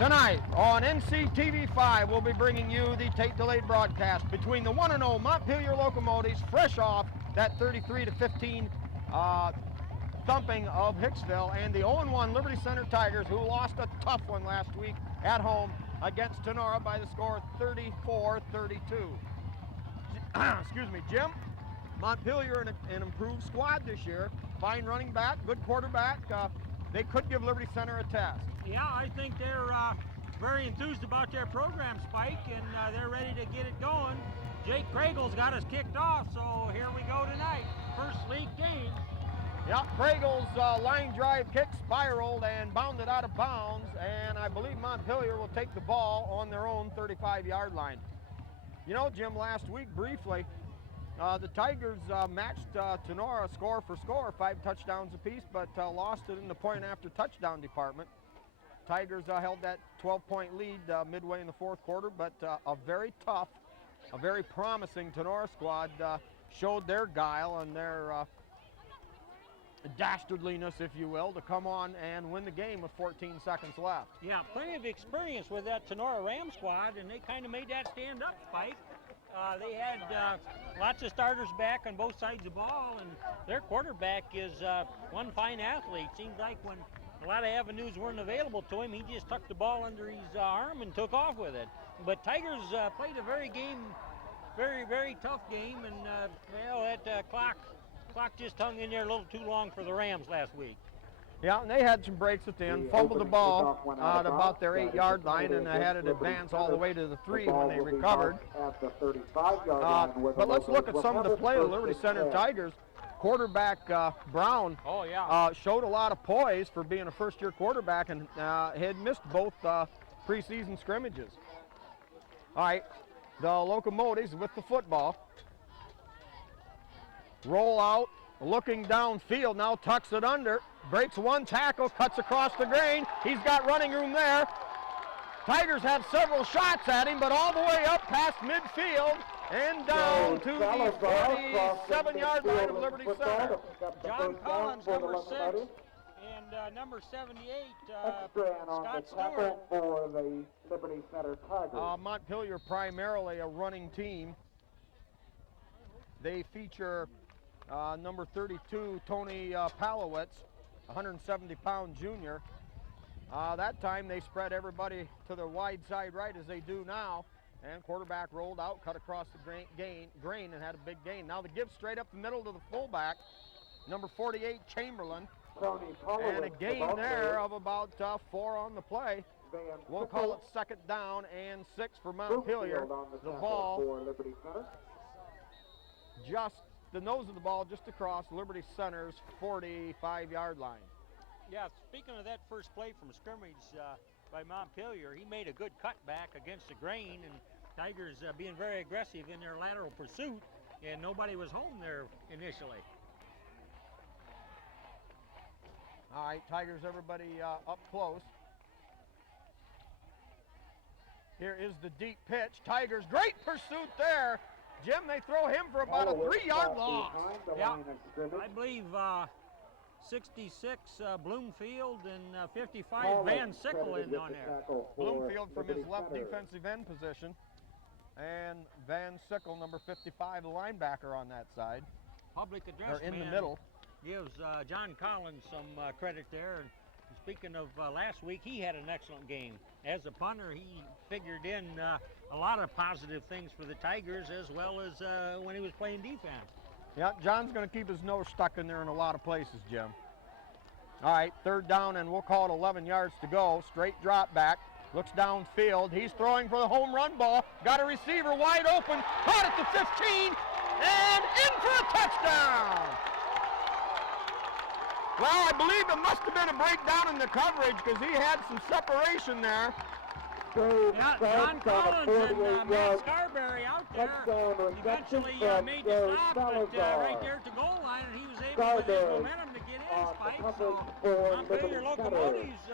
Tonight on NCTV5, we'll be bringing you the tape-delayed broadcast between the 1-0 Montpelier Locomotives, fresh off that 33-15 thumping of Hicksville, and the 0-1 Liberty Center Tigers, who lost a tough one last week at home against Tenora by the score of 34-32. Excuse me, Jim. Montpelier, an improved squad this year. Fine running back, good quarterback. They could give Liberty Center a test. Yeah, I think they're very enthused about their program, Spike, and they're ready to get it going. Jake Kragel's got us kicked off, so here we go tonight. First league game. Yeah, Kragel's line drive kick spiraled and bounded out of bounds, and I believe Montpelier will take the ball on their own 35-yard line. You know, Jim, last week, briefly, the Tigers matched Tenora score for score, 5 touchdowns apiece, but lost it in the point after touchdown department. Tigers held that 12-point lead midway in the fourth quarter, but a very tough, a very promising Tenora squad showed their guile and their dastardliness, if you will, to come on and win the game with 14 seconds left. Yeah, plenty of experience with that Tenora Ram squad, and they kind of made that stand up, Spike. They had lots of starters back on both sides of the ball, and their quarterback is one fine athlete. Seems like when a lot of avenues weren't available to him, he just tucked the ball under his arm and took off with it. But Tigers played a very tough game, and well, that clock just hung in there a little too long for the Rams last week. Yeah, and they had some breaks at the end, fumbled the ball at about their 8-yard line, and they had it advance all the way to the 3 when they recovered. But let's look at some of the play of the Liberty Center Tigers. Quarterback Brown showed a lot of poise for being a first-year quarterback and had missed both preseason scrimmages. All right, the Locomotives with the football. Roll out, looking downfield, now tucks it under, breaks one tackle, cuts across the grain. He's got running room there. Tigers have several shots at him, but all the way up past midfield and down to the 47-yard line of Liberty Center. John Collins, number 6, and number 78, Scott Stewart. For the Liberty Center Tigers. Montpelier primarily a running team. They feature number 32, Tony Palowitz, 170-pound junior. That time they spread everybody to the wide side right as they do now, and quarterback rolled out, cut across the grain and had a big gain. Now the give straight up the middle to the fullback, number 48, Chamberlain, and a gain there of about 4 on the play. We'll call it second down and 6 for Montpelier. The ball just the nose of the ball just across Liberty Center's 45-yard line. Yeah, speaking of that first play from scrimmage by Montpelier, he made a good cutback against the grain, and Tigers being very aggressive in their lateral pursuit, and nobody was home there initially. All right, Tigers, everybody up close. Here is the deep pitch. Tigers, great pursuit there. Jim, they throw him for about a 3-yard loss. Yeah, I believe 66 Bloomfield and 55 Van Sickle in on there. Bloomfield from his left defensive end position, and Van Sickle, number 55, the linebacker on that side. Public address in man the middle. Gives John Collins some credit there. And speaking of last week, he had an excellent game. As a punter, he figured in a lot of positive things for the Tigers, as well as when he was playing defense. Yeah, John's going to keep his nose stuck in there in a lot of places, Jim. All right, third down, and we'll call it 11 yards to go. Straight drop back. Looks downfield. He's throwing for the home run ball. Got a receiver wide open. Caught at the 15, and in for a touchdown. Well, I believe it must have been a breakdown in the coverage because he had some separation there. Yeah, John Collins and Matt Scarberry out there eventually made the stop, but right there at the goal line, and he was able with his momentum to get in, Spike. So Montpelier Locomotives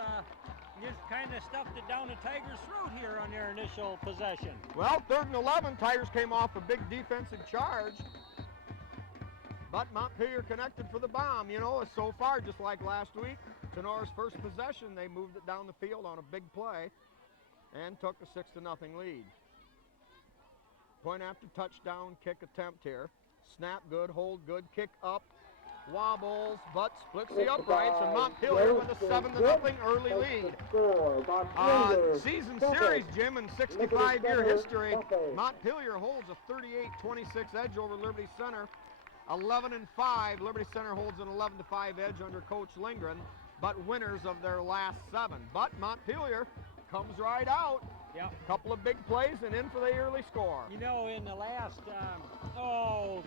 just kind of stuffed it down the Tigers' throat here on their initial possession. Well, 3rd and 11, Tigers came off a big defensive charge. But Montpelier connected for the bomb. You know, so far, just like last week, Tenora's first possession, they moved it down the field on a big play. and took a 6-0 lead. Point after touchdown kick attempt here. Snap good, hold good, kick up, wobbles, but splits the uprights, and Montpelier with a 7-0 early lead. Season series, Jim, in 65-year history, Montpelier holds a 38-26 edge over Liberty Center. 11-5, Liberty Center holds an 11-5 edge under Coach Lindgren, but winners of their last 7. But Montpelier comes right out. Yep. Couple of big plays and in for the early score. You know, in the last,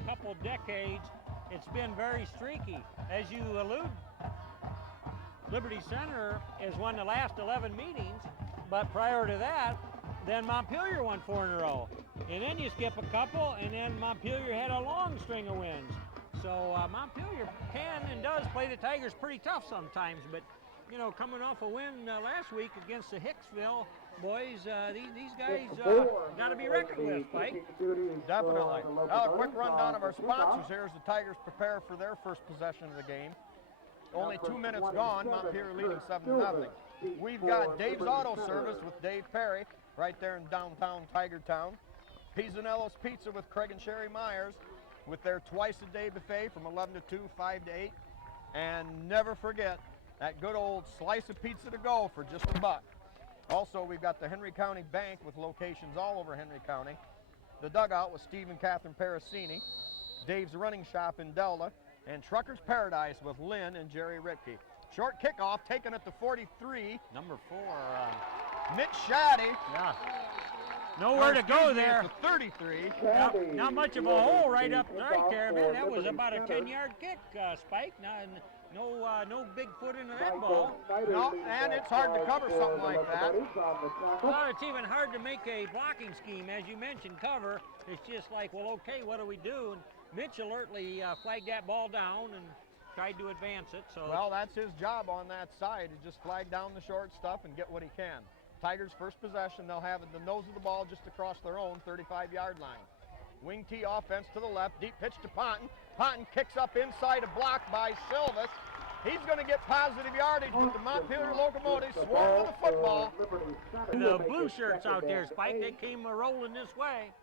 couple decades, it's been very streaky. As you allude, Liberty Center has won the last 11 meetings, but prior to that, then Montpelier won 4 in a row. And then you skip a couple, and then Montpelier had a long string of wins. So Montpelier can and does play the Tigers pretty tough sometimes, but you know, coming off a win last week against the Hicksville boys, these guys got to be reckoned with, Spike. Definitely. Now a quick rundown of our sponsors here as the Tigers prepare for their first possession of the game. Only 2 minutes gone, Montpelier leading 7-0. We've got Dave's Auto Service with Dave Perry right there in downtown Tiger Town. Pisanello's Pizza with Craig and Sherry Myers with their twice-a-day buffet from 11 to 2, 5 to 8. And never forget that good old slice of pizza to go for just $1. Also, we've got the Henry County Bank with locations all over Henry County. The Dugout with Steve and Catherine Parasini. Dave's Running Shop in Delta. And Trucker's Paradise with Lynn and Jerry Ritke. Short kickoff taken at the 43. Number 4. Mitch Shaddy. Yeah. Nowhere to go there. At the 33. Yep. Not much of a hole right there, man. That was about a 10-yard kick, Spike. No big foot into that ball. No, and it's hard to cover something like that. Well, it's even hard to make a blocking scheme. As you mentioned, cover. It's just like, well, okay, what do we do? And Mitch alertly flagged that ball down and tried to advance it. So well, that's his job on that side, to just flag down the short stuff and get what he can. Tigers' first possession, they'll have the nose of the ball just across their own 35-yard line. Wing T offense to the left, deep pitch to Ponton. Ponton kicks up inside, a block by Silvis. He's going to get positive yardage, but the Montpelier Locomotives swarm with the football. The blue shirts out there, Spike, they came rolling this way.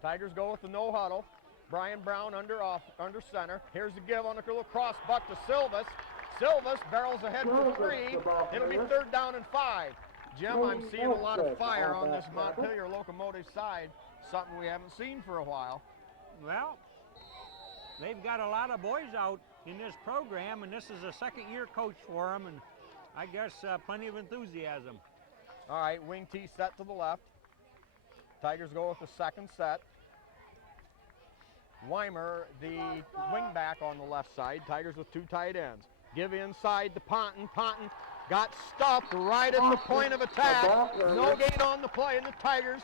Tigers go with the no huddle. Brian Brown under center. Here's the give on a little cross buck to Silvis. Silvis barrels ahead for 3. It'll be 3rd down and 5. Jim, I'm seeing a lot of fire on this Montpelier Locomotive side, something we haven't seen for a while. Well, they've got a lot of boys out in this program, and this is a second-year coach for them, and I guess plenty of enthusiasm. All right, wing T set to the left. Tigers go with the second set. Weimer, the wingback on the left side. Tigers with 2 tight ends. Give inside to Ponton. Ponton got stuffed right at the point of attack. No gain on the play, and the Tigers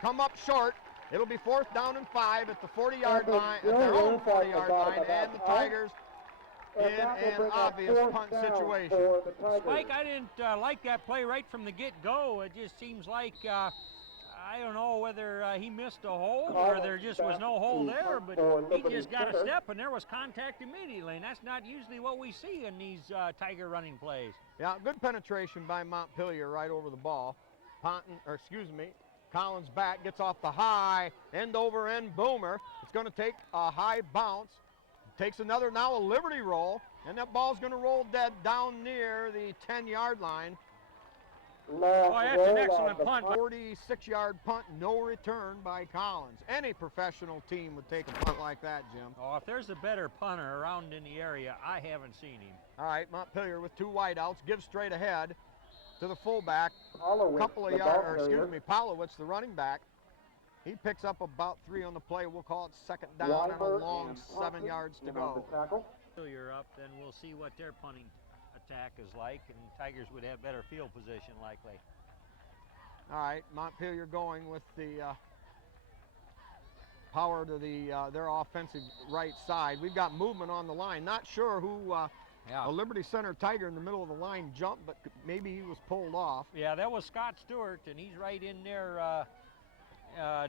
come up short. It'll be 4th down and 5 at the 40-yard line, at their own 40-yard line, and the Tigers in an obvious punt situation. Spike, I didn't like that play right from the get-go. It just seems like, I don't know whether he missed a hole or there just was no hole there, but he just got a step and there was contact immediately, and that's not usually what we see in these Tiger running plays. Yeah, good penetration by Montpelier right over the ball. Collins back, gets off the high, end-over-end boomer. It's going to take a high bounce. Takes another, now a Liberty roll, and that ball's going to roll dead down near the 10-yard line. Boy, that's an excellent punt. 46-yard punt, no return by Collins. Any professional team would take a punt like that, Jim. Oh, if there's a better punter around in the area, I haven't seen him. All right, Montpelier with 2 wideouts, gives straight ahead to the fullback. Palowitz, the running back. He picks up about 3 on the play. We'll call it 2nd down and a long 7 yards to go. Montpelier up, then we'll see what their punting attack is like, and Tigers would have better field position likely. All right, Montpelier going with the power to their offensive right side. We've got movement on the line. Not sure who a Liberty Center Tiger in the middle of the line jumped, but maybe he was pulled off. Yeah, that was Scott Stewart, and he's right in their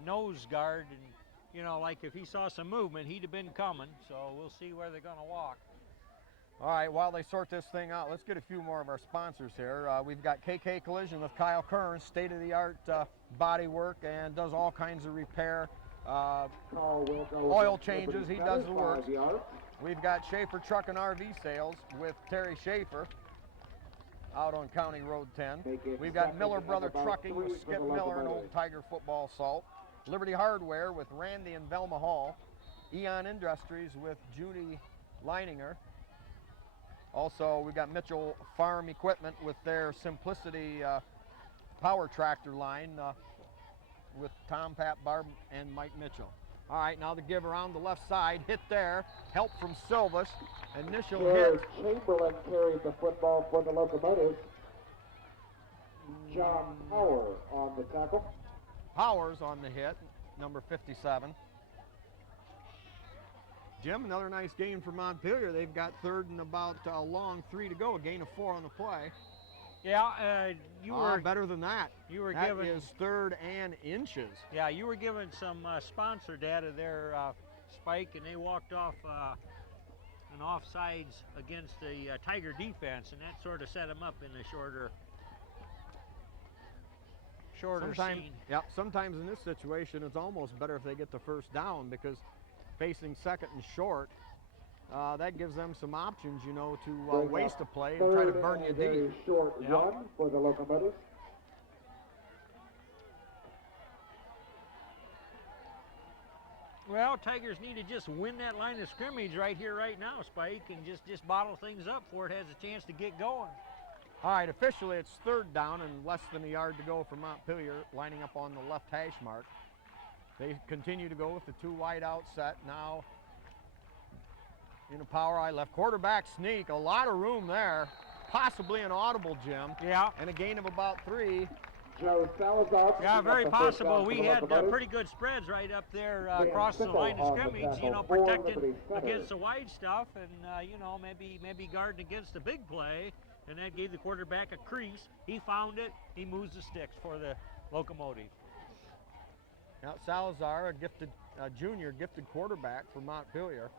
nose guard, and you know, like if he saw some movement, he'd have been coming. So we'll see where they're going to walk. All right, while they sort this thing out, let's get a few more of our sponsors here. We've got KK Collision with Kyle Kearns, state-of-the-art body work and does all kinds of repair, oil changes, he does the work. We've got Schaefer Truck and RV Sales with Terry Schaefer out on County Road 10. We've got Miller Brother Trucking with Skip Miller and Old Tiger Football Salt. Liberty Hardware with Randy and Velma Hall. Eon Industries with Judy Leininger. Also, we've got Mitchell Farm Equipment with their Simplicity power tractor line with Tom, Pat, Barb, and Mike Mitchell. All right, now the give around the left side, hit there, help from Silvas, initial hit. Chamberlain carried the football for the Locomotives. John Power on the tackle. Powers on the hit, number 57. Jim, another nice gain for Montpelier. They've got third and about a long 3 to go, a gain of 4 on the play. Yeah, you were better than that. You were that given is third and inches. Yeah, you were given some sponsor data there, Spike, and they walked off an offsides against the Tiger defense, and that sort of set them up in the shorter scene. Yeah, sometimes in this situation, it's almost better if they get the first down because facing second and short, that gives them some options, you know, to waste a play and try to burn you deep. Short run for the Locomotives. Well, Tigers need to just win that line of scrimmage right here, right now, Spike, and just bottle things up before it has a chance to get going. All right, officially it's third down and less than a yard to go for Montpelier, lining up on the left hash mark. They continue to go with the 2 wide out set. Now in a power eye left. Quarterback sneak, a lot of room there. Possibly an audible, Jim. Yeah. And a gain of about 3. Joe Salazar. Yeah, very possible. We had pretty good spreads right up there across the line of scrimmage, you know, protecting against the wide stuff and, you know, maybe guarding against the big play. And that gave the quarterback a crease. He found it. He moves the sticks for the Locomotive. Now Salazar, a gifted junior gifted quarterback for Montpelier.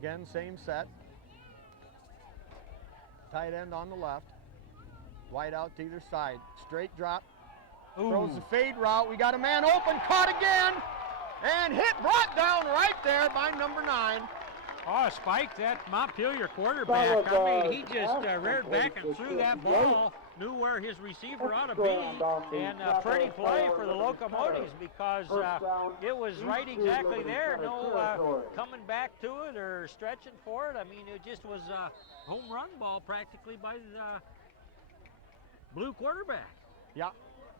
Again, same set. Tight end on the left. Wide out to either side. Straight drop. Ooh. Throws the fade route. We got a man open. Caught again. And brought down right there by number 9. Oh, Spike, that Montpelier quarterback, I mean, he just reared back and threw that ball, knew where his receiver ought to be, and pretty play for the Locomotives because it was right exactly there, no coming back to it or stretching for it. I mean, it just was a home run ball practically by the blue quarterback. Yeah.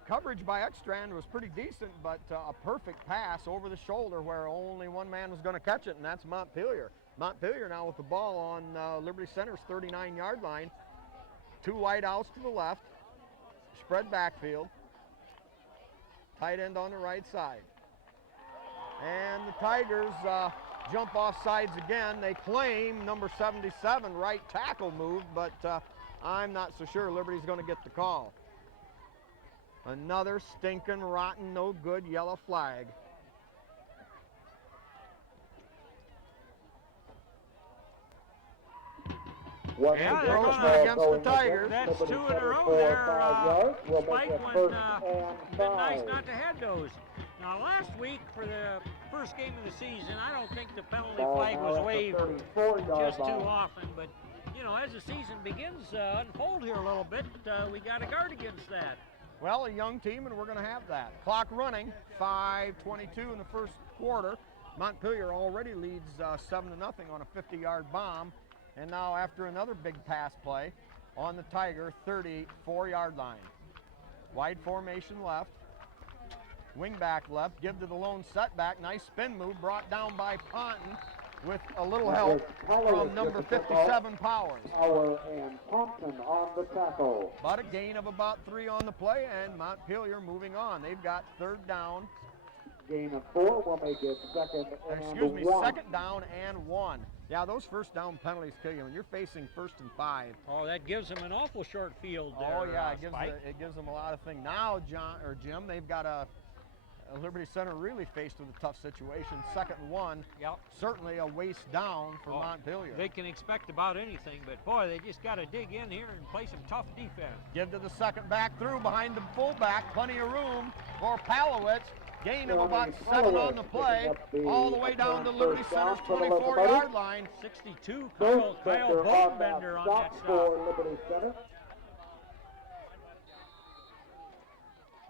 Coverage by Ekstrand was pretty decent, but a perfect pass over the shoulder where only one man was going to catch it, and that's Montpelier. Montpelier now with the ball on Liberty Center's 39-yard line. 2 wide outs to the left. Spread backfield. Tight end on the right side. And the Tigers jump off sides again. They claim number 77 right tackle moved, but I'm not so sure Liberty's going to get the call. Another stinking, rotten, no good yellow flag. Yeah, they're going against the Tigers. That's 2 in a row there. Spike, when been nice not to have those. Now, last week for the first game of the season, I don't think the penalty flag was waved just too often, but you know, as the season begins to unfold here a little bit, we got to guard against that. Well, a young team, and we're going to have that. Clock running, 5:22 in the first quarter. Montpelier already leads 7-0 on a 50-yard bomb. And now after another big pass play on the Tiger 34-yard line. Wide formation left. Wing back left. Give to the lone setback. Nice spin move brought down by Ponton with a little help from number 57 Powers. Power and Ponton on the tackle. But a gain of about 3 on the play, and Montpelier moving on. They've got third down. Gain of 4 will make it second and 1. Second down and 1. Yeah, those first down penalties kill you when you're facing 1st and 5. Oh, that gives them an awful short field there. Oh yeah, it gives them a lot of things. Now, Jim, they've got a Liberty Center really faced with a tough situation. 2nd and 1. Yep. Certainly a waist down for Montpelier. They can expect about anything, but boy, they just got to dig in here and play some tough defense. Give to the second back through behind the fullback. Plenty of room for Palowitz. Gain of about 7 on the play, all the way down to Liberty Center's 24-yard line. 62, Kyle Bodenbender on that stop.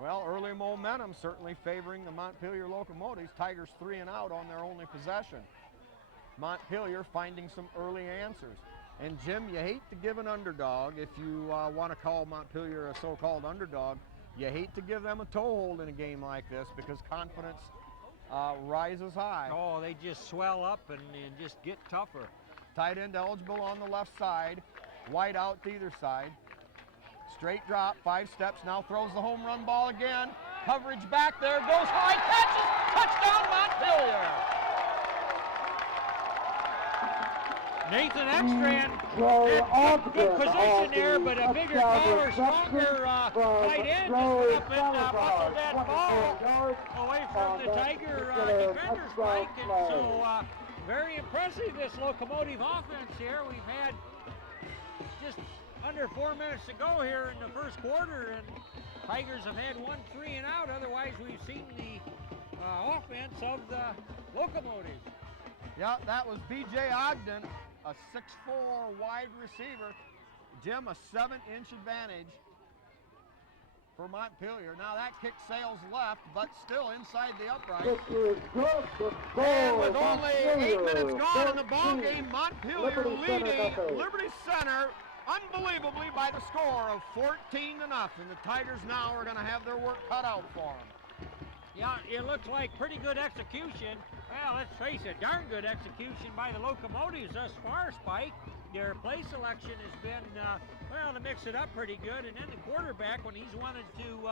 Well, early momentum certainly favoring the Montpelier Locomotives. Tigers 3 and out on their only possession. Montpelier finding some early answers. And Jim, you hate to give an underdog, if you want to call Montpelier a so-called underdog, you hate to give them a toehold in a game like this because confidence rises high. Oh, they just swell up and just get tougher. Tight end eligible on the left side, wide out to either side. Straight drop, 5 steps, now throws the home run ball again. Coverage back there, goes high, catches, touchdown Montpelier. Nathan Ekstrand, good position there, but a bigger, taller, stronger tight end just went up and muscled that ball away from the Tiger defender's spike. And so very impressive, this Locomotive offense here. We've had just under 4 minutes to go here in the first quarter, and Tigers have had 1 3 and out. Otherwise, we've seen the offense of the Locomotives. Yeah, that was B.J. Ogden, a 6'4" wide receiver. Jim, a 7-inch advantage for Montpelier. Now that kick sails left, but still inside the upright. And with only 8 minutes gone in the ball game, Montpelier leading Liberty Center unbelievably by the score of 14-0. The Tigers now are going to have their work cut out for them. Yeah, it looks like pretty good execution. Well, let's face it, darn good execution by the Locomotives thus far, Spike. Their play selection has been, well, to mix it up pretty good. And then the quarterback, when he's wanted to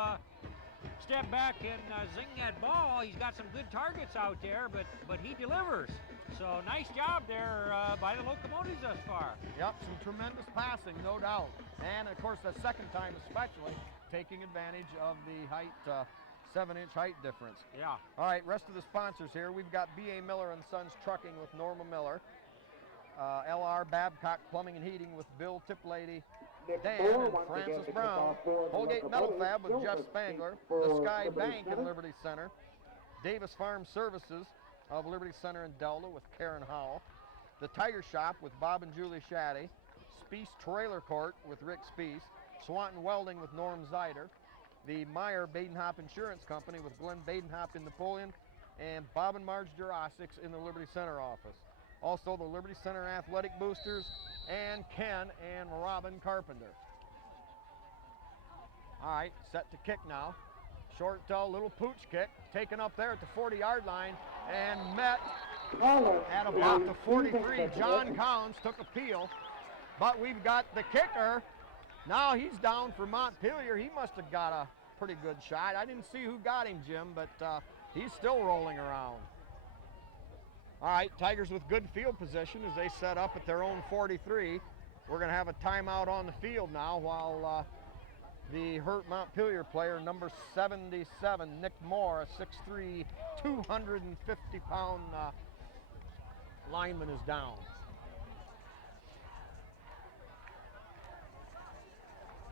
step back and zing that ball, he's got some good targets out there, but he delivers. So nice job there by the Locomotives thus far. Yep, some tremendous passing, no doubt. And of course, the second time especially, taking advantage of the height, 7-inch height difference. Yeah. All right, rest of the sponsors here. We've got B.A. Miller and Sons Trucking with Norma Miller. L.R. Babcock Plumbing and Heating with Bill Tiplady, Dan and Francis Brown. Holgate Metal Fab with Jeff Spangler. The Sky Bank in Liberty Center. Davis Farm Services of Liberty Center in Delta with Karen Howell. The Tiger Shop with Bob and Julie Shaddy. Speece Trailer Court with Rick Speece. Swanton Welding with Norm Zeider. The Meyer Badenhop Insurance Company with Glenn Badenhop in Napoleon. And Bob and Marge Jurassics in the Liberty Center office. Also the Liberty Center Athletic Boosters and Ken and Robin Carpenter. All right, set to kick now. Short, little pooch kick, taken up there at the 40-yard line and met at about the 43. John Collins took a peel, but we've got the kicker. Now he's down for Montpelier. He must have got a pretty good shot. I didn't see who got him, Jim, but he's still rolling around. All right, Tigers with good field position as they set up at their own 43. We're going to have a timeout on the field now while the hurt Montpelier player, number 77, Nick Moore, a 6'3", 250-pound lineman, is down.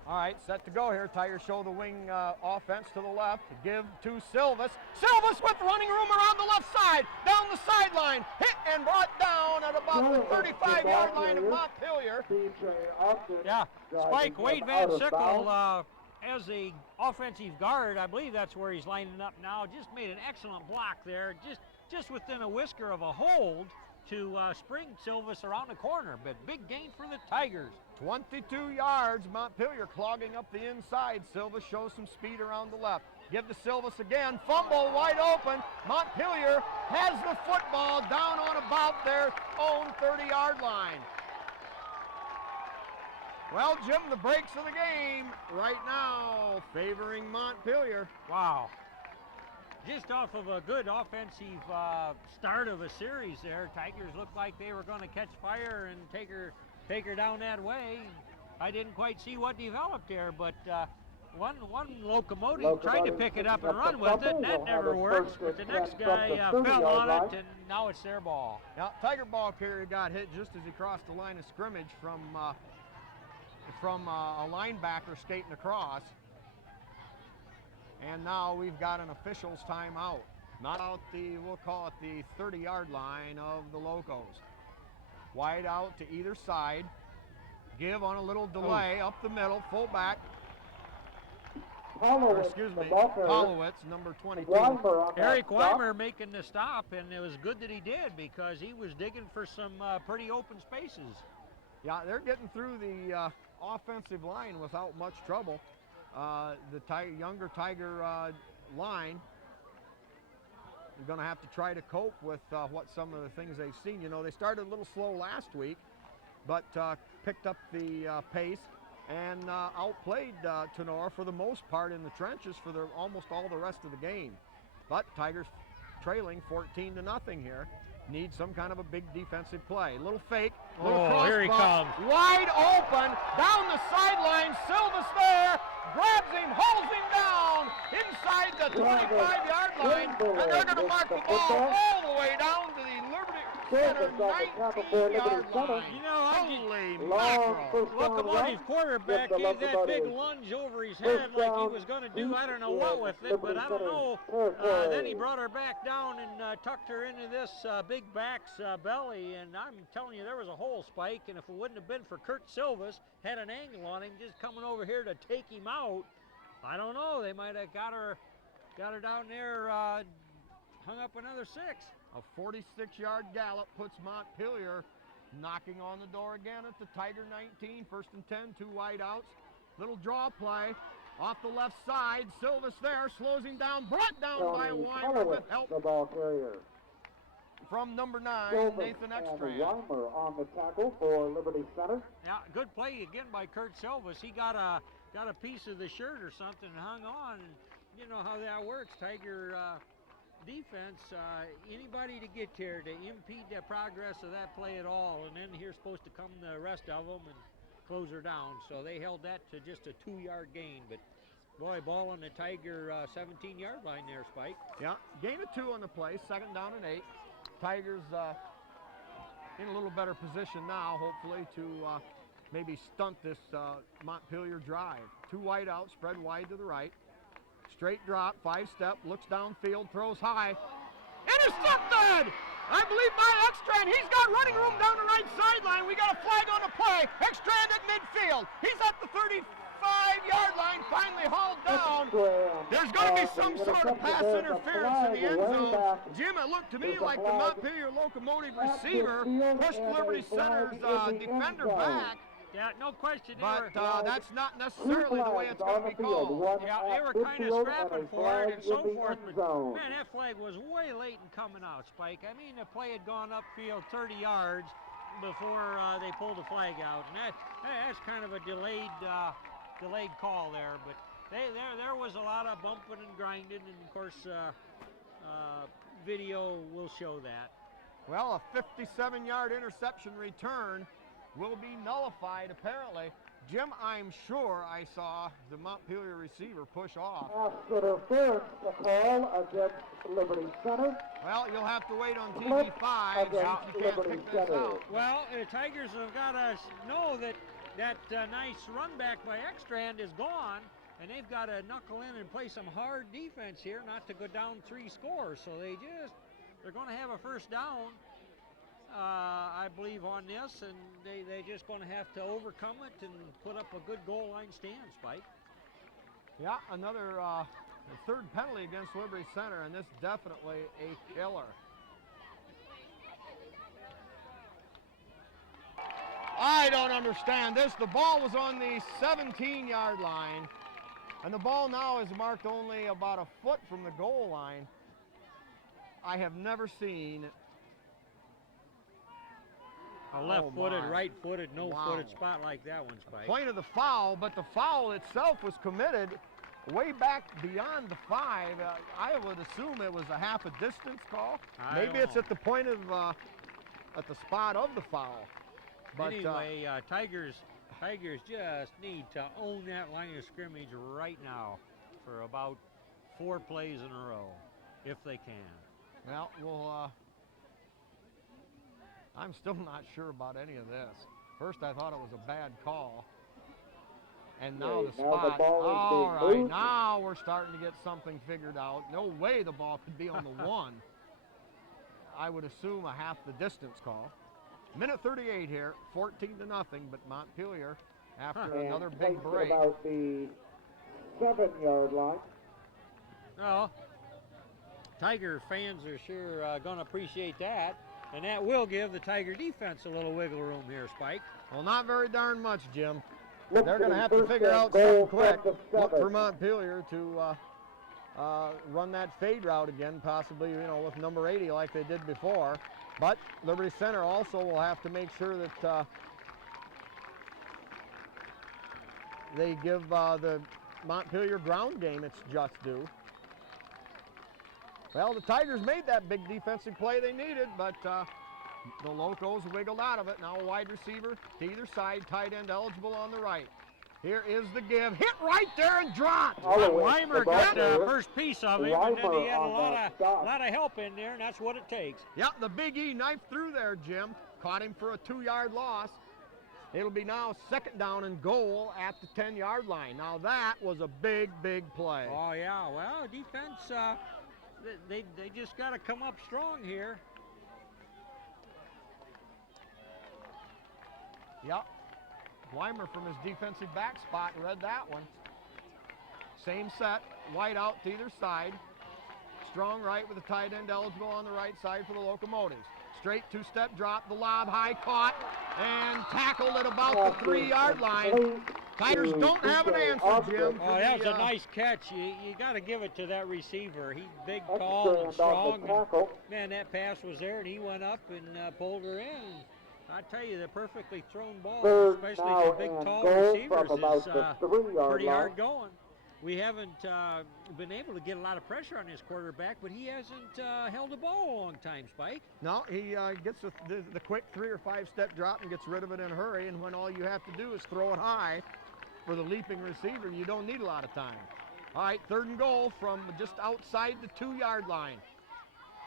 All right, set to go here. Tigers show the wing offense to the left. Give to Silvas. Silvas with running room around the left side. Down the sideline. Hit and brought down at about the 35-yard line of Montpelier. Yeah, Spike, Wade Van Sickle as a offensive guard, I believe that's where he's lining up now, just made an excellent block there. Just within a whisker of a hold to spring Silvas around the corner, but big gain for the Tigers. 22 yards, Montpelier clogging up the inside. Silvas shows some speed around the left. Give to Silvas again, fumble wide open. Montpelier has the football down on about their own 30-yard line. Well, Jim, the breaks of the game right now favoring Montpelier. Wow. Just off of a good offensive start of a series there, Tigers looked like they were going to catch fire and take her down that way. I didn't quite see what developed there, but One locomotive tried to pick it up and run with it, and that never works. But the next guy fell on it, and now it's their ball. Now, Tiger ball carrier got hit just as he crossed the line of scrimmage from a linebacker skating across. And now we've got an official's timeout. Not out the, we'll call it the 30-yard line of the Locos. Wide out to either side. Give on a little delay up the middle, fullback. Hollowitz, number 22. Eric Weimer making the stop, and it was good that he did because he was digging for some pretty open spaces. Yeah, they're getting through the offensive line without much trouble. The younger Tiger line is going to have to try to cope with what some of the things they've seen. You know, they started a little slow last week, but picked up the pace and outplayed Tenora for the most part in the trenches for almost all the rest of the game. But Tigers trailing 14-0 here. Need some kind of a big defensive play. Little fake, little cross here he comes. Wide open, down the sideline, Silva's there, grabs him, holds him down inside the 25-yard line, and they're going to mark the ball all the way down to the Liberty Center 19-yard line. You know, holy mackerel. Locomotive quarterback gave that big lunge over his head like he was going to do I don't know what with it, but I don't know. Then he brought her back down and tucked her into this big back's belly, and I'm telling you, there was a hole, Spike, and if it wouldn't have been for Kurt Silvas, had an angle on him just coming over here to take him out, I don't know, they might have got her down there, hung up another 6. A 46-yard gallop puts Montpelier knocking on the door again at the Tiger 19. First and 10, 2 wide outs. Little draw play off the left side. Silvas there, slows him down, brought down by Weimer with help the ball carrier. From number 9, Nathan Ekstrand. Weimer on the tackle for Liberty Center. Yeah, good play again by Kurt Silvas. He got a piece of the shirt or something and hung on. And you know how that works, Tiger defense. Anybody to get here to impede the progress of that play at all, and then here's supposed to come the rest of them and close her down. So they held that to just a 2-yard gain. But boy, ball on the Tiger 17-yard line there, Spike. Yeah, gain of 2 on the play, 2nd down and 8. Tigers in a little better position now, hopefully, to maybe stunt this Montpelier drive. 2 wide out, spread wide to the right. Straight drop, 5-step, looks downfield, throws high. Intercepted! I believe by Ekstrand. He's got running room down the right sideline. We got a flag on the play. Ekstrand at midfield. He's at the 35-yard line, finally hauled down. There's going to be some sort of pass interference in the end zone. Jim, it looked to me like the Montpelier Locomotive receiver pushed Liberty Center's defender back. Yeah, no question. But that's not necessarily the way it's going to be called. Yeah, they were kind of scrapping for it and so forth, but man, that flag was way late in coming out, Spike. I mean, the play had gone upfield 30 yards before they pulled the flag out, and that's kind of a delayed call there. But there was a lot of bumping and grinding, and of course, video will show that. Well, a 57-yard interception return will be nullified, apparently. Jim, I'm sure I saw the Montpelier receiver push off. Interference call against Liberty Center. Well, you'll have to wait on TV5 so you can't pick this out. Well, the Tigers have got to know that nice run back by Ekstrand is gone, and they've got to knuckle in and play some hard defense here not to go down 3 scores. So they're going to have a first down. I believe on this, and they're just going to have to overcome it and put up a good goal line stand, Spike. Yeah, another third penalty against Liberty Center, and this definitely a killer. I don't understand this. The ball was on the 17-yard line, and the ball now is marked only about a foot from the goal line. I have never seen a left-footed, right-footed, no-footed spot like that one, Spike. Point of the foul, but the foul itself was committed way back beyond the 5. I would assume it was a half a distance call. Maybe it's at the point of, at the spot of the foul. But anyway, Tigers Tigers just need to own that line of scrimmage right now for about 4 plays in a row, if they can. Well, I'm still not sure about any of this. First, I thought it was a bad call. And now the spot. All right, now we're starting to get something figured out. No way the ball could be on the 1. I would assume a half the distance call. Minute 38 here, 14-0, but Montpelier after another big break. About the 7-yard line. Well, Tiger fans are sure going to appreciate that, and that will give the Tiger defense a little wiggle room here, Spike. Well, not very darn much, Jim. They're going to have to figure out something quick. Look for Montpelier to run that fade route again, possibly, with number 80 like they did before. But Liberty Center also will have to make sure that they give the Montpelier ground game its just due. Well, the Tigers made that big defensive play they needed, but the Locos wiggled out of it. Now a wide receiver to either side, tight end eligible on the right. Here is the give. Hit right there and dropped. Weimer got the first piece of it, and then he had a lot of help in there, and that's what it takes. Yep, the Big E knifed through there, Jim. Caught him for a 2-yard loss. It'll be now 2nd down and goal at the 10-yard line. Now that was a big, big play. Oh, yeah. Well, defense, they just got to come up strong here. Yep. Weimer from his defensive back spot read that one. Same set, wide out to either side. Strong right with the tight end eligible on the right side for the Locomotives. Straight 2-step drop, the lob high caught and tackled at about the 3-yard line. Tigers don't have an answer, Jim. Oh, that was a nice catch. You got to give it to that receiver. He's big, tall, and strong. And, man, that pass was there, and he went up and pulled her in. I tell you, the perfectly thrown ball, especially to big, tall receivers, is pretty hard going. We haven't been able to get a lot of pressure on this quarterback, but he hasn't held the ball a long time, Spike. No, he gets the quick 3 or 5-step drop and gets rid of it in a hurry, and when all you have to do is throw it high for the leaping receiver, you don't need a lot of time. All right, 3rd and goal from just outside the 2-yard line.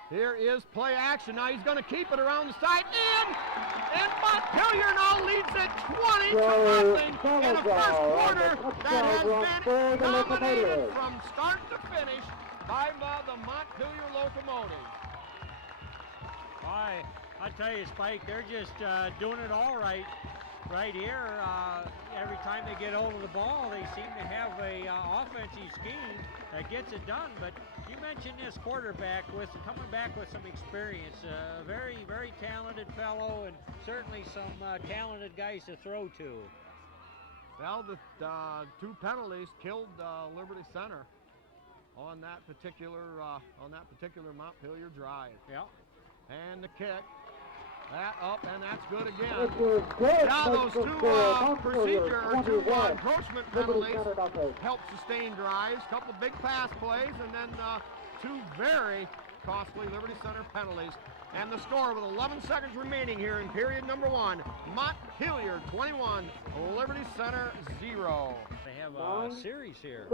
Here is play action. Now he's going to keep it around the side. And Montpelier now leads it 20-0 in the first quarter that has been dominated from start to finish by the Montpelier Locomotives. I tell you, Spike, they're just doing it all right here. Every time they get hold of the ball, they seem to have a offensive scheme that gets it done. But you mentioned this quarterback coming back with some experience, a very, very talented fellow, and certainly some talented guys to throw to. Well, the 2 penalties killed Liberty Center on that particular Montpelier drive. Yeah. And the kick. That up, and that's good again. Now those 2 encroachment penalties help sustain drives, couple big pass plays, and then 2 very costly Liberty Center penalties. And the score with 11 seconds remaining here in period number 1, Montpelier 21, Liberty Center 0. They have a series here.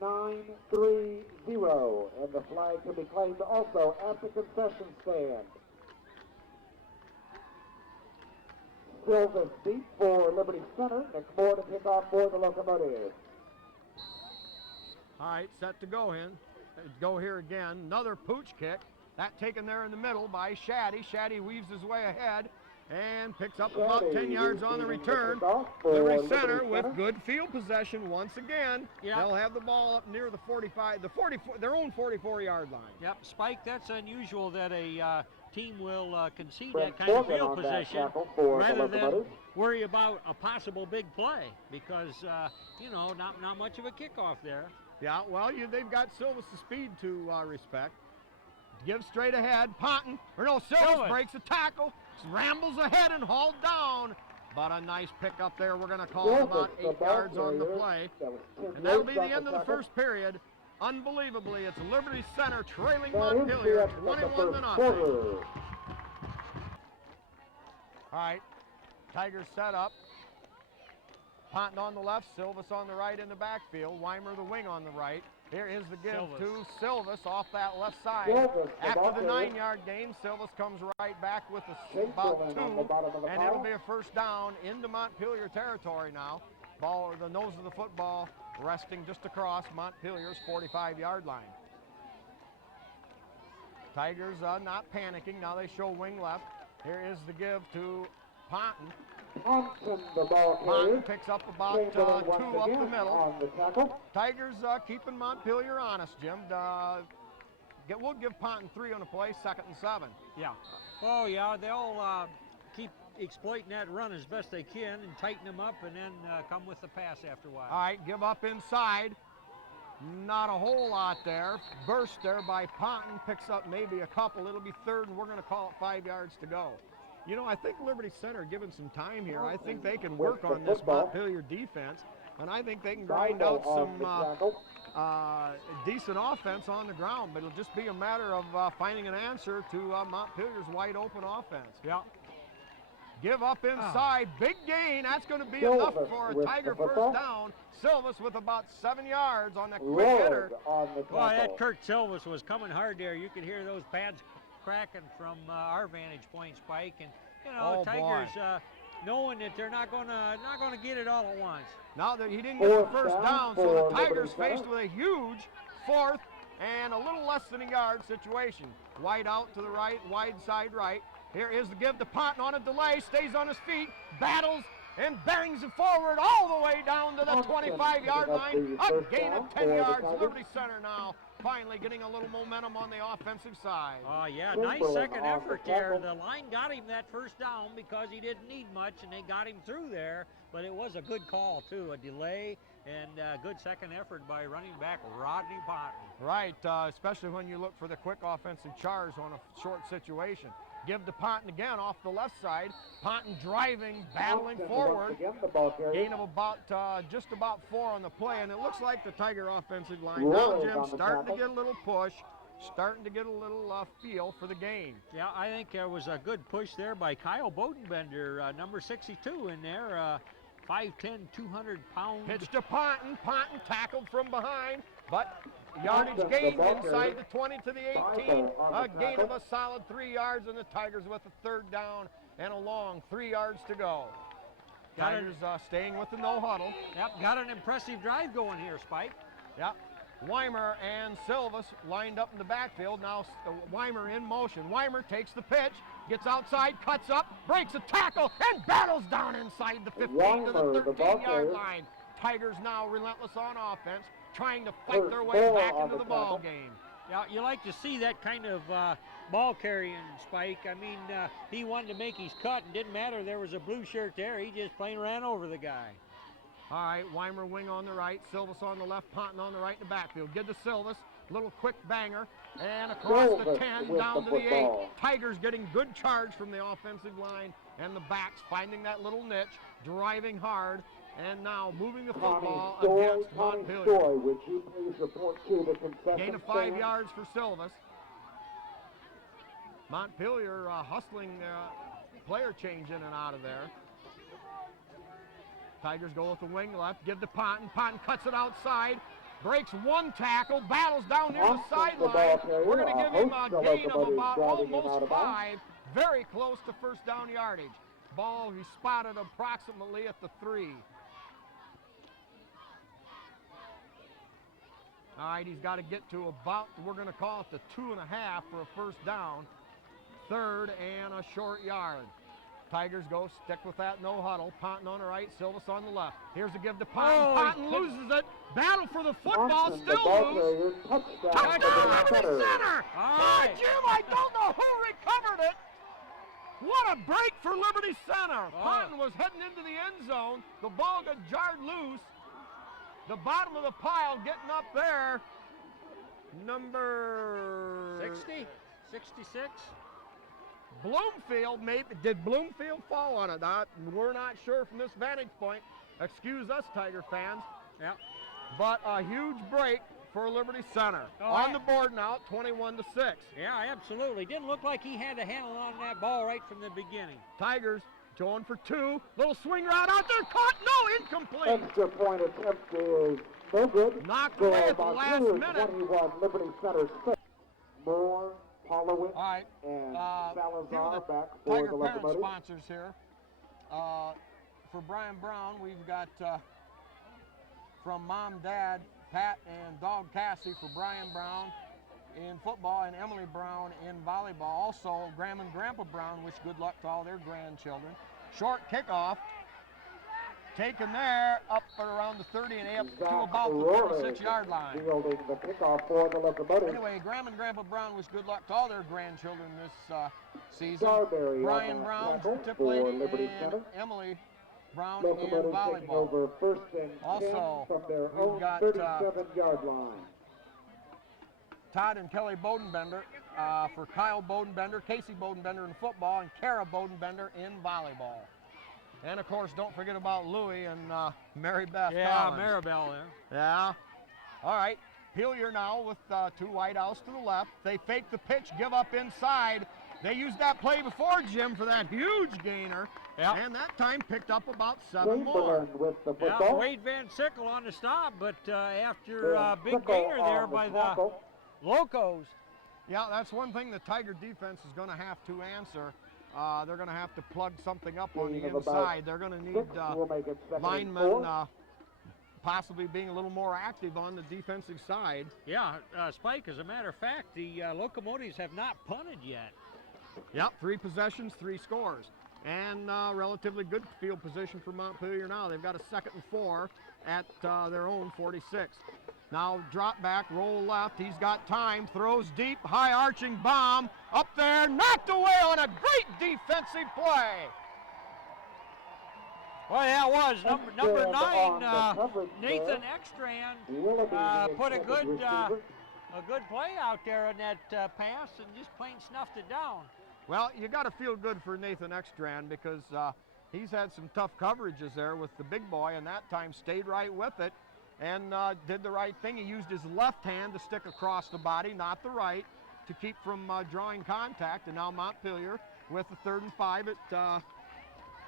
9-3-0, and the flag can be claimed also at the concession stand. Still the seat for Liberty Center. Nick Moore to kick off for the Locomotives. All right, set to go here again. Another pooch kick. That taken there in the middle by Shaddy. Shaddy weaves his way ahead and picks up about 10 yards on the return. Liberty Center with good field possession once again. Yep. They'll have the ball up near the 45, their own 44-yard line. Yep, Spike, that's unusual that a team will concede that kind of field position rather than worry about a possible big play because, not much of a kickoff there. Yeah, well, they've got Silva's speed to respect. Give straight ahead, Silvas breaks a tackle, rambles ahead and hauled down. But a nice pickup there. We're going to call it about 8 yards on the play. And that'll be the end of the first period. Unbelievably, it's Liberty Center trailing Montpelier 21-0. All right, Tigers set up. Ponton on the left, Silvis on the right in the backfield. Weimer the wing on the right. Here is the give Silvis. to Silvis off that left side. Silvis, the ball After the carrier. 9-yard gain, Silvis comes right back with Chase about Dillon on the 2, bottom of the and pile. it'll be a first down into Montpelier territory now. Ball, the nose of the football resting just across Montpelier's 45-yard line. Tigers not panicking. Now they show wing left. Here is the give to Ponton. Thompson, the ball Ponton carrier. picks up about Chamberlain 2 once up the again middle. on the tackle. Tigers keeping Montpelier honest, Jim. We'll give Ponton 3 on the play, 2nd and 7. Yeah. Oh, yeah, they'll keep exploiting that run as best they can and tighten them up and then come with the pass after a while. All right, give up inside. Not a whole lot there. Burst there by Ponton, picks up maybe a couple. It'll be 3rd, and we're going to call it 5 yards to go. You know, I think Liberty Center given some time here. I think they can work on this Montpelier defense, and I think they can grind out some decent offense on the ground, but it'll just be a matter of finding an answer to Montpelier's wide open offense. Yeah. Give up inside, big gain. That's going to be Silvis enough for a with Tiger the football. first down. Silvis with about 7 yards on that quick Lord hitter. on the tackle. Boy, that Kurt Silvis was coming hard there. You could hear those pads cracking from our vantage point, Spike, and you know, Oh, Tigers knowing that they're not gonna get it all at once. Now that he didn't get the Fourth first down down, so for the Tigers Liberty Center. faced with a huge 4th and a little less than a yard situation. Wide out to the right, wide side right. Here is the give to Ponton on a delay, stays on his feet, battles, and bangs it forward all the way down to the Thompson 25-yard picking up line. the A first gain down of 10 for the yards. Tigers. Liberty Center now finally getting a little momentum on the offensive side. Oh, yeah, Chamberlain nice second on the effort there. tackle. The line got him that first down because he didn't need much, and they got him through there. But it was a good call, too, a delay and good second effort by running back Rodney Ponton. Right, especially when you look for the quick offensive charge on a short situation. Give to Ponton again off the left side. Ponton driving, battling Thompson forward. once again, the ball carrier. Gain of about just about 4 on the play, and it looks like the Tiger offensive line Roy now, is Jim, on the starting to tackle. get a little push, starting to get a little feel for the game. Yeah, I think there was a good push there by Kyle Bodenbender, number 62 in there, 5'10", 200-pound. Pitch to Ponton. Ponton tackled from behind, but yardage Thompson, gained the ball inside carrier. the 20 to the 18. Bible on A the gain of tackle. a solid 3 yards, and the Tigers with a 3rd down and a long 3 yards to go. Got it. Tigers staying with the no huddle. Yep, got an impressive drive going here, Spike. Yep. Weimer and Silvis lined up in the backfield. Now Weimer in motion. Weimer takes the pitch, gets outside, cuts up, breaks a tackle, and battles down inside the 15 to Weimer, the the ball 13-yard carrier. line. Tigers now relentless on offense, trying to fight First their way ball back on into the the ball tackle. game. Yeah, you like to see that kind of ball carrying, Spike. I mean, he wanted to make his cut, and didn't matter there was a blue shirt there. He just plain ran over the guy. All right, Weimer wing on the right, Silvis on the left, Ponton on the right in the backfield. Give to Silvis, little quick banger, and across the Silvis 10 with down the to the 8. football. Tigers getting good charge from the offensive line and the backs, finding that little niche, driving hard, and now moving the football against Montpelier. Story, which he please report to the concession Gain of 5 stand. yards for Silvis. Montpelier hustling player change in and out of there. Tigers go with the wing left, give to Ponton. Ponton cuts it outside, breaks one tackle, battles down near the Thompson, the sideline. ball carrier, We're going to give him a host gain of somebody about driving him out almost of bounds. 5, very close to first down yardage. Ball, he spotted approximately at the 3. All right, he's got to get to about, we're going to call it the 2.5 for a first down. 3rd and a short yard. Tigers go stick with that no huddle. Ponton on the right, Silvis on the left. Here's a give to Ponton. Oh, Ponton loses it. Battle for the football, Thompson, the still ball loose. carrier, touchdown, Touchdown, Liberty Liberty Center. Center! All Oh, right. Jim, I don't know who recovered it. What a break for Liberty Center. Oh. Ponton was heading into the end zone. The ball got jarred loose. The bottom of the pile getting up there. Number 60? 66? Bloomfield, maybe. Did Bloomfield fall on it? We're not sure from this vantage point. Excuse us, Tiger fans. Yeah. But a huge break for Liberty Center. Oh, On the board now, 21-6. Yeah, absolutely. Didn't look like he had a handle on that ball right from the beginning. Tigers Going for two. Little swing route out there. Caught. No, incomplete. Extra point attempt is no good. Knocked Score away at the last Montpelier minute. 21, Liberty Center 6. Moore, Holloway, All right. and Here Salazar are back the for Tiger the parent locomotive. sponsors here. For Brian Brown, we've got from Mom, Dad, Pat, and Dog Cassie for Brian Brown in football and Emily Brown in volleyball. Also, Grandma and Grandpa Brown wish good luck to all their grandchildren. Short kickoff. Taken there up around the 30 and up to about the 36-yard line. Fielding the kickoff for the locomotive. Anyway, Grandma and Grandpa Brown wish good luck to all their grandchildren this season. Starberry Brian Brown, Drew Tip Lady, and Emily Brown in Locomotive taking volleyball. over first and 10 Also, from their we've own got 37-yard line. Todd and Kelly Bodenbender for Kyle Bodenbender, Casey Bodenbender in football, and Kara Bodenbender in volleyball. And of course, don't forget about Louie and Mary Beth Collins. Maribel there. Yeah. All right. Montpelier now with two wide outs to the left. They fake the pitch, give up inside. They used that play before, Jim, for that huge gainer. Yep. And that time picked up about 7 more. Chamberlain with the Yeah, football. Wade Van Sickle on the stop, but after Van big Sickle gainer there on by the tackle. Locos. Yeah, that's one thing the Tiger defense is going to have to answer. They're going to have to plug something up on the Gain of about inside. They're going to need 6 will make it second and linemen 4. possibly being a little more active on the defensive side. Yeah, Spike, as a matter of fact, the Locomotives have not punted yet. Yep, 3 possessions, 3 scores. And relatively good field position for Montpelier now. They've got a 2nd and 4 at their own 46. Now drop back, roll left. He's got time, throws deep, high arching bomb. Up there, knocked away on a great defensive play. Well, yeah, it was. Number Extrand 9, on the coverage Nathan there. Extrand, Willoughby, the put a intended receiver. good play out there on that pass and just plain snuffed it down. Well, you got to feel good for Nathan Extrand because he's had some tough coverages there with the big boy, and that time stayed right with it and did the right thing. He used his left hand to stick across the body, not the right, to keep from drawing contact. And now Montpelier with the 3rd and 5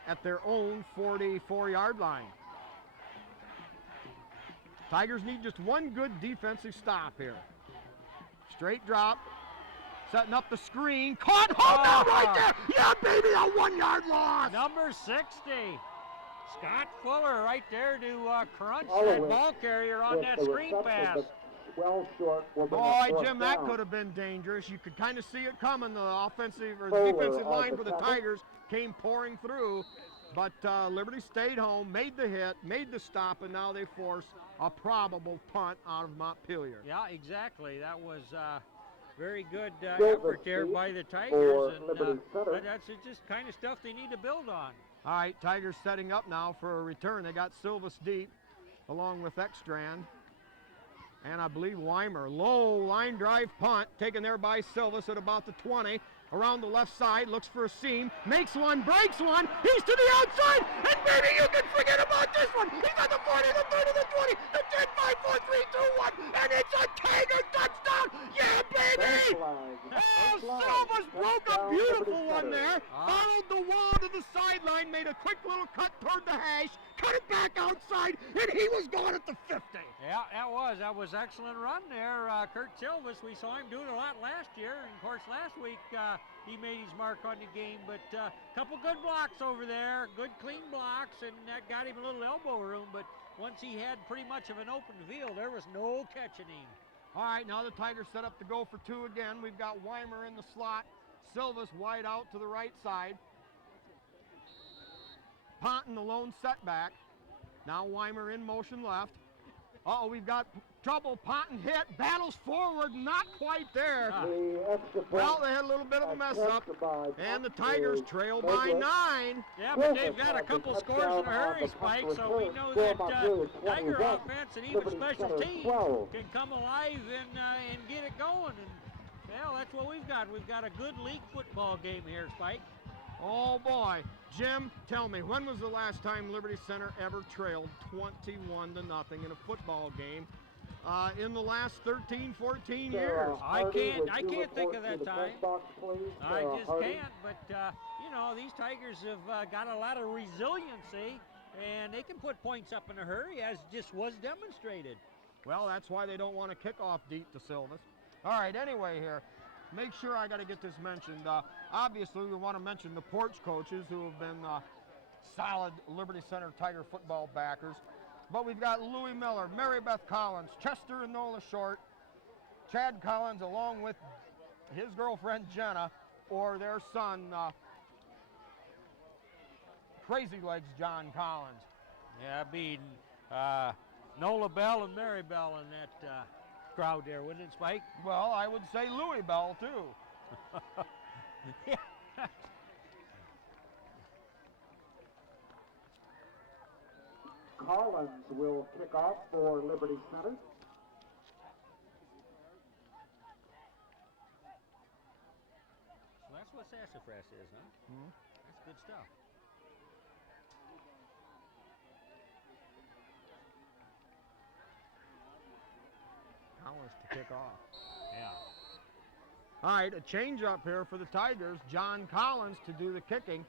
at their own 44-yard line. Tigers need just one good defensive stop here. Straight drop, setting up the screen, caught, hold down right there. Yeah, baby, a 1-yard loss. Number 60, Scott Fuller right there to crunch Holloway that ball carrier on with that the screen reception, pass. but well short. Will bring Boy, up 4th Jim, that down. could have been dangerous. You could kind of see it coming. The offensive or the Fuller defensive on line the for the tackle. Tigers came pouring through, but Liberty stayed home, made the hit, made the stop, and now they force a probable punt out of Montpelier. Yeah, exactly. That was very good Silver effort there speed by the for Tigers, and Liberty Center. that's just kind of stuff they need to build on. All right, Tigers setting up now for a return. They got Silvas deep along with Extrand. And I believe Weimer. Low line drive punt taken there by Silvas at about the 20. Around the left side, looks for a seam, makes one, breaks one, he's to the outside, and baby, you can forget about this one. He's at the 40, the 30, the 20, the 10, 5, 4, 3, 2, 1, and it's a Tiger touchdown. Yeah, baby! Oh, Silvas broke a beautiful one there. Followed the wall to the sideline, made a quick little cut toward the hash, cut it back outside, and he was gone at the 50. Yeah, that was excellent run there. Kurt Silvas, we saw him do it a lot last year, and of course last week he made his mark on the game, but a couple good blocks over there, good clean blocks, and that got him a little elbow room, but once he had pretty much of an open field, there was no catching him. All right, now the Tigers set up to go for 2 again. We've got Weimer in the slot, Silvas wide out to the right side. Ponton the lone setback. Now Weimer in motion left. Uh-oh, we've got trouble. Ponton hit, battles forward, not quite there. Well, they had a little bit of a mess up, and the Tigers trail by 9. Yeah, but they've got a couple scores in a hurry, Spike, so we know that Tiger offense and even special teams can come alive and get it going. And, well, that's what we've got. We've got a good league football game here, Spike. Oh, boy. Jim, tell me, when was the last time Liberty Center ever trailed 21-0 in a football game? in the last 13, 14 Sarah years. I Hardy, can't. would I you can't think report of to that the time. press box, please? I Sarah just Hardy. can't. But you know, these Tigers have got a lot of resiliency, and they can put points up in a hurry, as just was demonstrated. Well, that's why they don't want to kick off deep to Silvis. All right, anyway here, make sure I got to get this mentioned. Obviously, we want to mention the porch coaches who have been solid Liberty Center Tiger football backers. But we've got Louis Miller, Mary Beth Collins, Chester and Nola Short, Chad Collins along with his girlfriend Jenna, or their son, Crazy Legs John Collins. Yeah, it'd be Nola Bell and Mary Bell in that crowd there, wouldn't it, Spike? Well, I would say Louis Bell too. Yeah. Collins will kick off for Liberty Center. So that's what sassafras is, huh? Mhm. That's good stuff. Collins to kick off. Yeah. All right, a change up here for the Tigers. John Collins to do the kicking.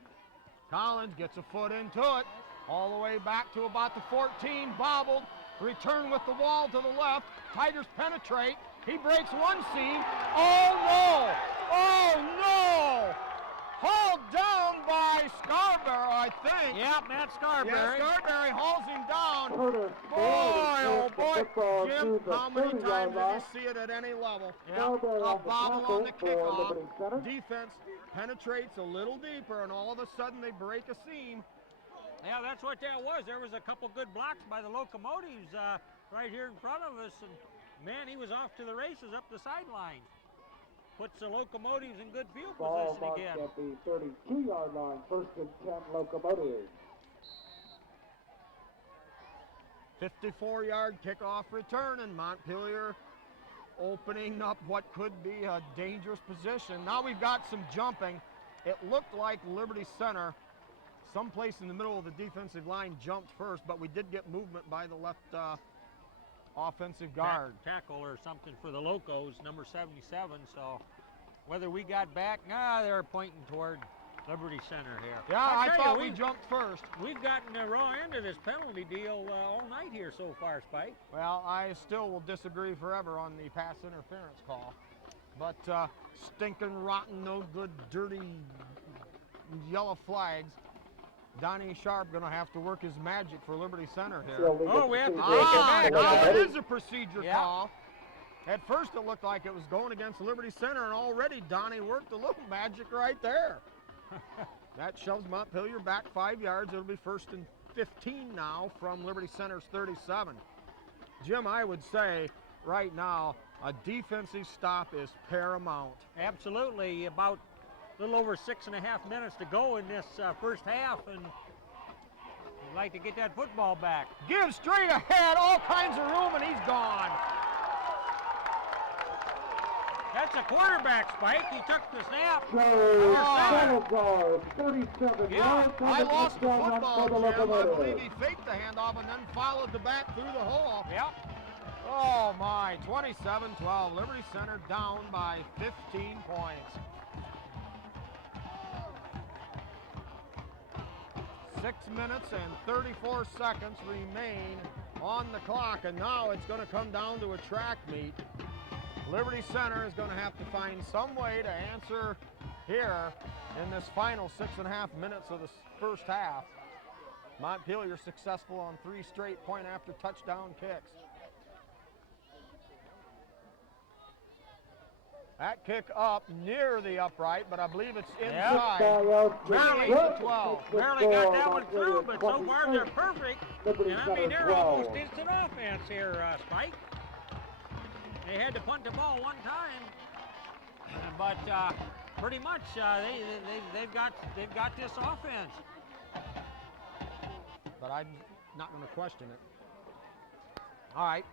Collins gets a foot into it, all the way back to about the 14, bobbled, return with the wall to the left. Tigers penetrate. He breaks one seam. Oh no! Oh no! Hauled down by Scarborough, I think. Yeah, Matt Scarberry. Yeah, Scarberry hauls him down. Curtis Boy, oh boy, football Jim, to the how many 30-yard times did line. you see it at any level? Scarberry A on the bobble on the tackle for kickoff. Liberty Center. Defense penetrates a little deeper, and all of a sudden they break a seam. Yeah, that's what that was. There was a couple good blocks by the locomotives right here in front of us, and man, he was off to the races up the sideline. Puts the locomotives in good field Ball position marked again. at the 32-yard line, 1st and 10 Locomotives. 54-yard kickoff return, and Montpelier opening up what could be a dangerous position. Now we've got some jumping. It looked like Liberty Center, someplace in the middle of the defensive line, jumped first, but we did get movement by the left offensive guard. Tackle or something for the Locos, number 77. So whether we got back, they're pointing toward Liberty Center here. Yeah, I thought we jumped first. We've gotten the raw end of this penalty deal all night here so far, Spike. Well, I still will disagree forever on the pass interference call. But stinking, rotten, no good, dirty yellow flags. Donnie Sharp going to have to work his magic for Liberty Center here. Oh, we have to take Ah, it back. now it is a procedure Yeah. call. At first it looked like it was going against Liberty Center, and already Donnie worked a little magic right there. That shoves Montpelier back 5 yards. It'll be 1st and 15 now from Liberty Center's 37. Jim, I would say right now a defensive stop is paramount. Absolutely. About a little over 6.5 minutes to go in this first half, and we'd like to get that football back. Gives straight ahead, all kinds of room, and he's gone. That's a quarterback, Spike. He took the snap. So, 37 Yeah, yards. I lost the touchdown run football, for the Jim. I Locomotives. believe he faked the handoff and then followed the back through the hole. Yep. Oh my, 27-12. Liberty Center down by 15 points. 6 minutes and 34 seconds remain on the clock, and now it's going to come down to a track meet. Liberty Center is going to have to find some way to answer here in this final 6.5 minutes of the first half. Montpelier successful on 3 straight point after touchdown kicks. That kick up near the upright, but I believe it's inside. Barely, 12. barely got that one through, but so far they're perfect. And I mean, they're almost instant offense here, Spike. They had to punt the ball one time, but pretty much they've got this offense. But I'm not going to question it. All right.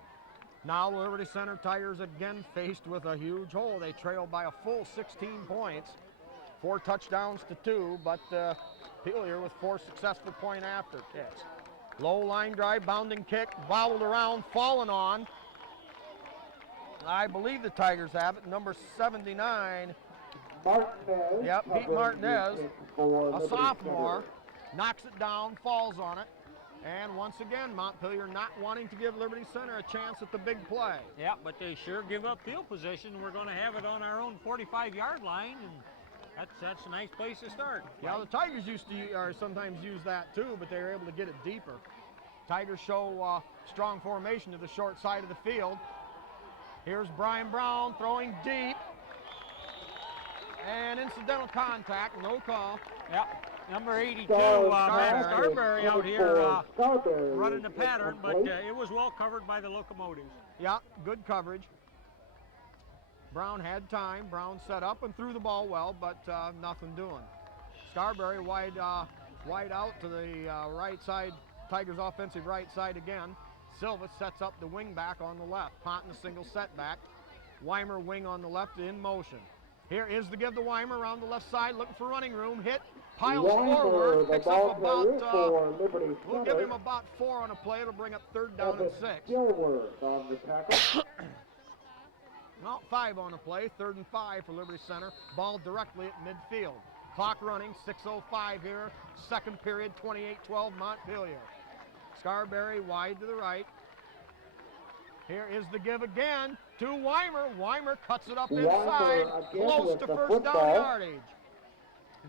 Now Liberty Center Tigers again faced with a huge hole. They trail by a full 16 points. 4 touchdowns to 2, but Montpelier with 4 successful point after kicks. Low line drive, bounding kick, bobbled around, fallen on. I believe the Tigers have it. Number 79. Martinez. Yep, Pete covering the Martinez, kick for a Liberty sophomore, Center. knocks it down, falls on it. And once again, Montpelier not wanting to give Liberty Center a chance at the big play. Yeah, but they sure give up field position. We're going to have it on our own 45-yard line, and that's a nice place to start. Yeah, the Tigers used to or sometimes use that too, but they were able to get it deeper. Tigers show strong formation to the short side of the field. Here's Brian Brown throwing deep. And incidental contact, no call. Yep, number 82, Starberry. Starberry out here Starberry running the pattern, but incomplete. it was well covered by the Locomotives. Yeah, good coverage. Brown had time. Brown set up and threw the ball well, but nothing doing. Starberry wide out to the right side, Tigers offensive right side again. Silva sets up the wing back on the left. Ponton a single setback. Weimer wing on the left in motion. Here is the give to Weimer around the left side, looking for running room. Hit, piles forward, picks up about, we'll give him about 4 on a play. It'll bring up 3rd down and 6. Gilworth on the tackle. Well, 5 on the play, 3rd and 5 for Liberty Center. Ball directly at midfield. Clock running, 6:05 here. Second period, 28-12 Montpelier. Starberry wide to the right. Here is the give again to Weimer. Weimer cuts it up inside, close to first down yardage.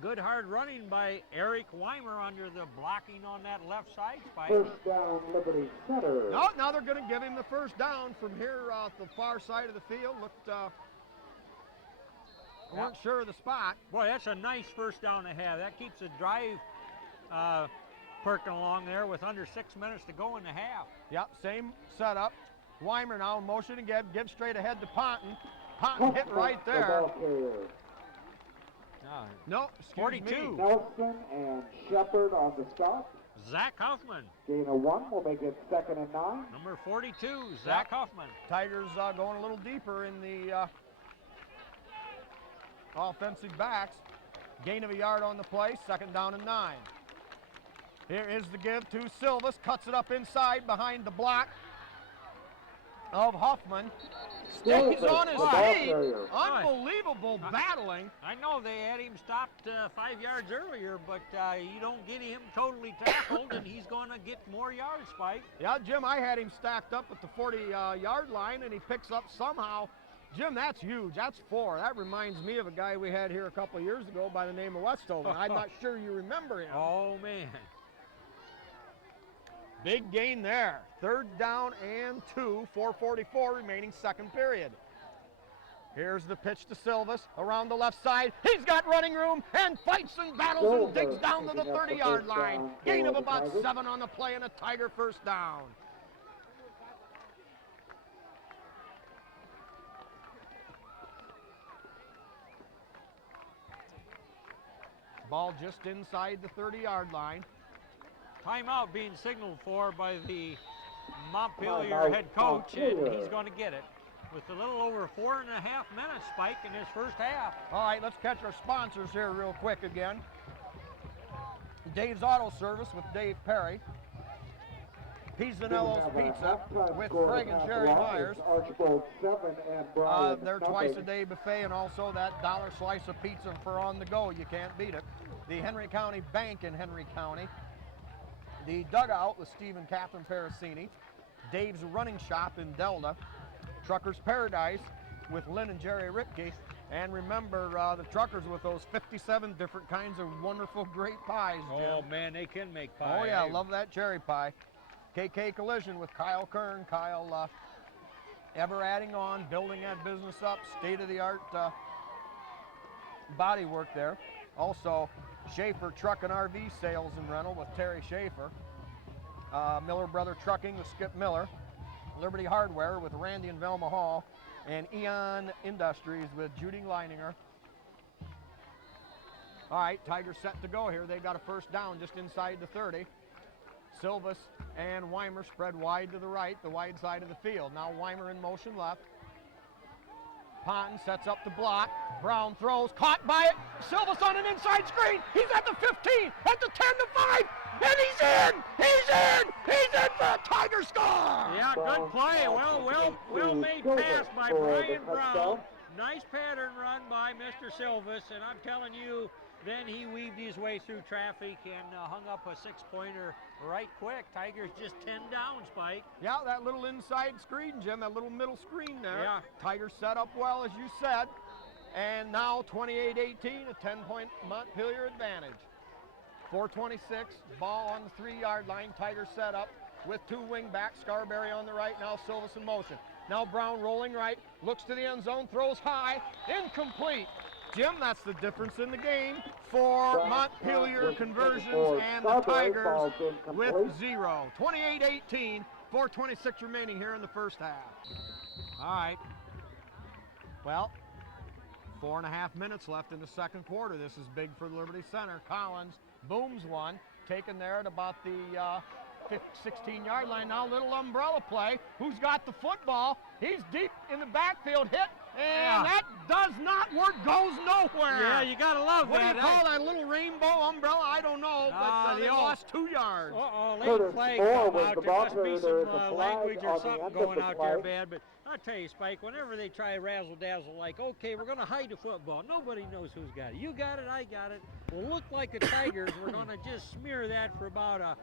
Good hard running by Eric Weimer under the blocking on that left side spike. First down, Liberty Center. No, now they're going to give him the first down from here the far side of the field. Looked, weren't sure of the spot. Boy, that's a nice first down to have. That keeps the drive perking along there with under 6 minutes to go in the half. Yep, same setup. Weimer now in motion again, gives straight ahead to Ponton. Ponton hit right there. No, 42. Nelson and Shepard on the stop. Zach Huffman. Gain of 1 will make it 2nd and 9. Number 42, Zach Huffman. Tigers going a little deeper in the offensive backs. Gain of a yard on the play, 2nd down and 9. Here is the give to Silvas, cuts it up inside behind the block of Huffman. Stays on his feet. Unbelievable battling. I know they had him stopped 5 yards earlier, but you don't get him totally tackled, and he's going to get more yards, Spike. Yeah, Jim, I had him stacked up at the 40-yard line, and he picks up somehow. Jim, that's huge. That's 4. That reminds me of a guy we had here a couple of years ago by the name of Westover. I'm not sure you remember him. Oh, man. Big gain there. 3rd down and 2, 4:44 remaining, 2nd period. Here's the pitch to Silvas around the left side. He's got running room and fights and battles and digs down to the 30-yard line. Gain of about 7 on the play and a Tiger first down. Ball just inside the 30-yard line. Timeout being signaled for by the Montpelier head coach, and he's going to get it with a little over 4.5 minutes, Spike, in his first half. All right, let's catch our sponsors here real quick again. Dave's Auto Service with Dave Perry. Pizzanello's Pizza with Craig and Jerry Myers. They're twice-a-day buffet, and also that dollar slice of pizza for on the go. You can't beat it. The Henry County Bank in Henry County. The Dugout with Steve and Catherine Parasini. Dave's Running Shop in Delta. Truckers Paradise with Lynn and Jerry Ripke. And remember, the Truckers with those 57 different kinds of wonderful great pies, Jim. Oh, man, they can make pie. Oh, yeah, love that cherry pie. KK Collision with Kyle Kern. Kyle ever adding on, building that business up, state-of-the-art body work there. Also, Schaefer Truck and RV Sales and Rental with Terry Schaefer. Miller Brother Trucking with Skip Miller. Liberty Hardware with Randy and Velma Hall. And Eon Industries with Judy Leininger. All right, Tigers set to go here. They got a first down just inside the 30. Silvas and Weimer spread wide to the right, the wide side of the field. Now Weimer in motion left. Ponton sets up the block. Brown throws, caught by it. Silvas on an inside screen. He's at the 15, at the 10, the 5. and he's in! He's in! He's in for a Tiger score! Yeah, good play. Well made pass by Brian Brown. Nice pattern run by Mr. Silvis, and I'm telling you, then he weaved his way through traffic and hung up a 6-pointer right quick. Tigers just 10 down, Spike. Yeah, that little inside screen, Jim, that little middle screen there. Yeah. Tigers set up well, as you said. And now 28-18, a 10-point Montpelier advantage. 4:26, ball on the 3-yard line. Tigers set up with 2 wing backs. Scarberry on the right, now Silvis in motion. Now Brown rolling right, looks to the end zone, throws high, incomplete. Jim, that's the difference in the game for Montpelier conversions and the Tigers with 0. 28-18, 4:26 remaining here in the first half. All right. Well, 4.5 minutes left in the second quarter. This is big for Liberty Center. Collins booms one, taken there at about the 16-yard line. Now little umbrella play. Who's got the football? He's deep in the backfield, hit, and that does not work, goes nowhere. Yeah, you gotta love what that. What do you call that little rainbow umbrella? I don't know, but they lost 2 yards. Late flag come out. There must be some language or something going out there bad, but I'll tell you, Spike, whenever they try razzle-dazzle like, okay, we're going to hide the football, nobody knows who's got it. You got it, I got it. Well, look like the Tigers were going to just smear that for about a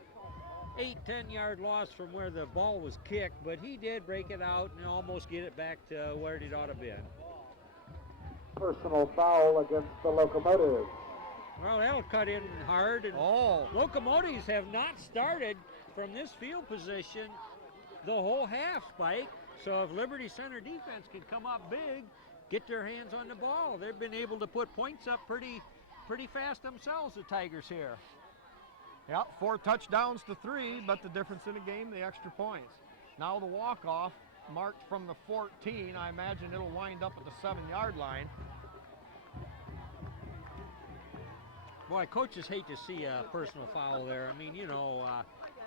8-10 yard loss from where the ball was kicked, but he did break it out and almost get it back to where it ought to be. Personal foul against the Locomotives. Well, that'll cut in hard. And Locomotives have not started from this field position the whole half, Spike. So if Liberty Center defense can come up big, get their hands on the ball, they've been able to put points up pretty fast themselves, the Tigers here. Yep, 4 touchdowns to 3, but the difference in the game, the extra points. Now the walk-off marked from the 14. I imagine it'll wind up at the 7-yard line. Boy, coaches hate to see a personal foul there. I mean, you know,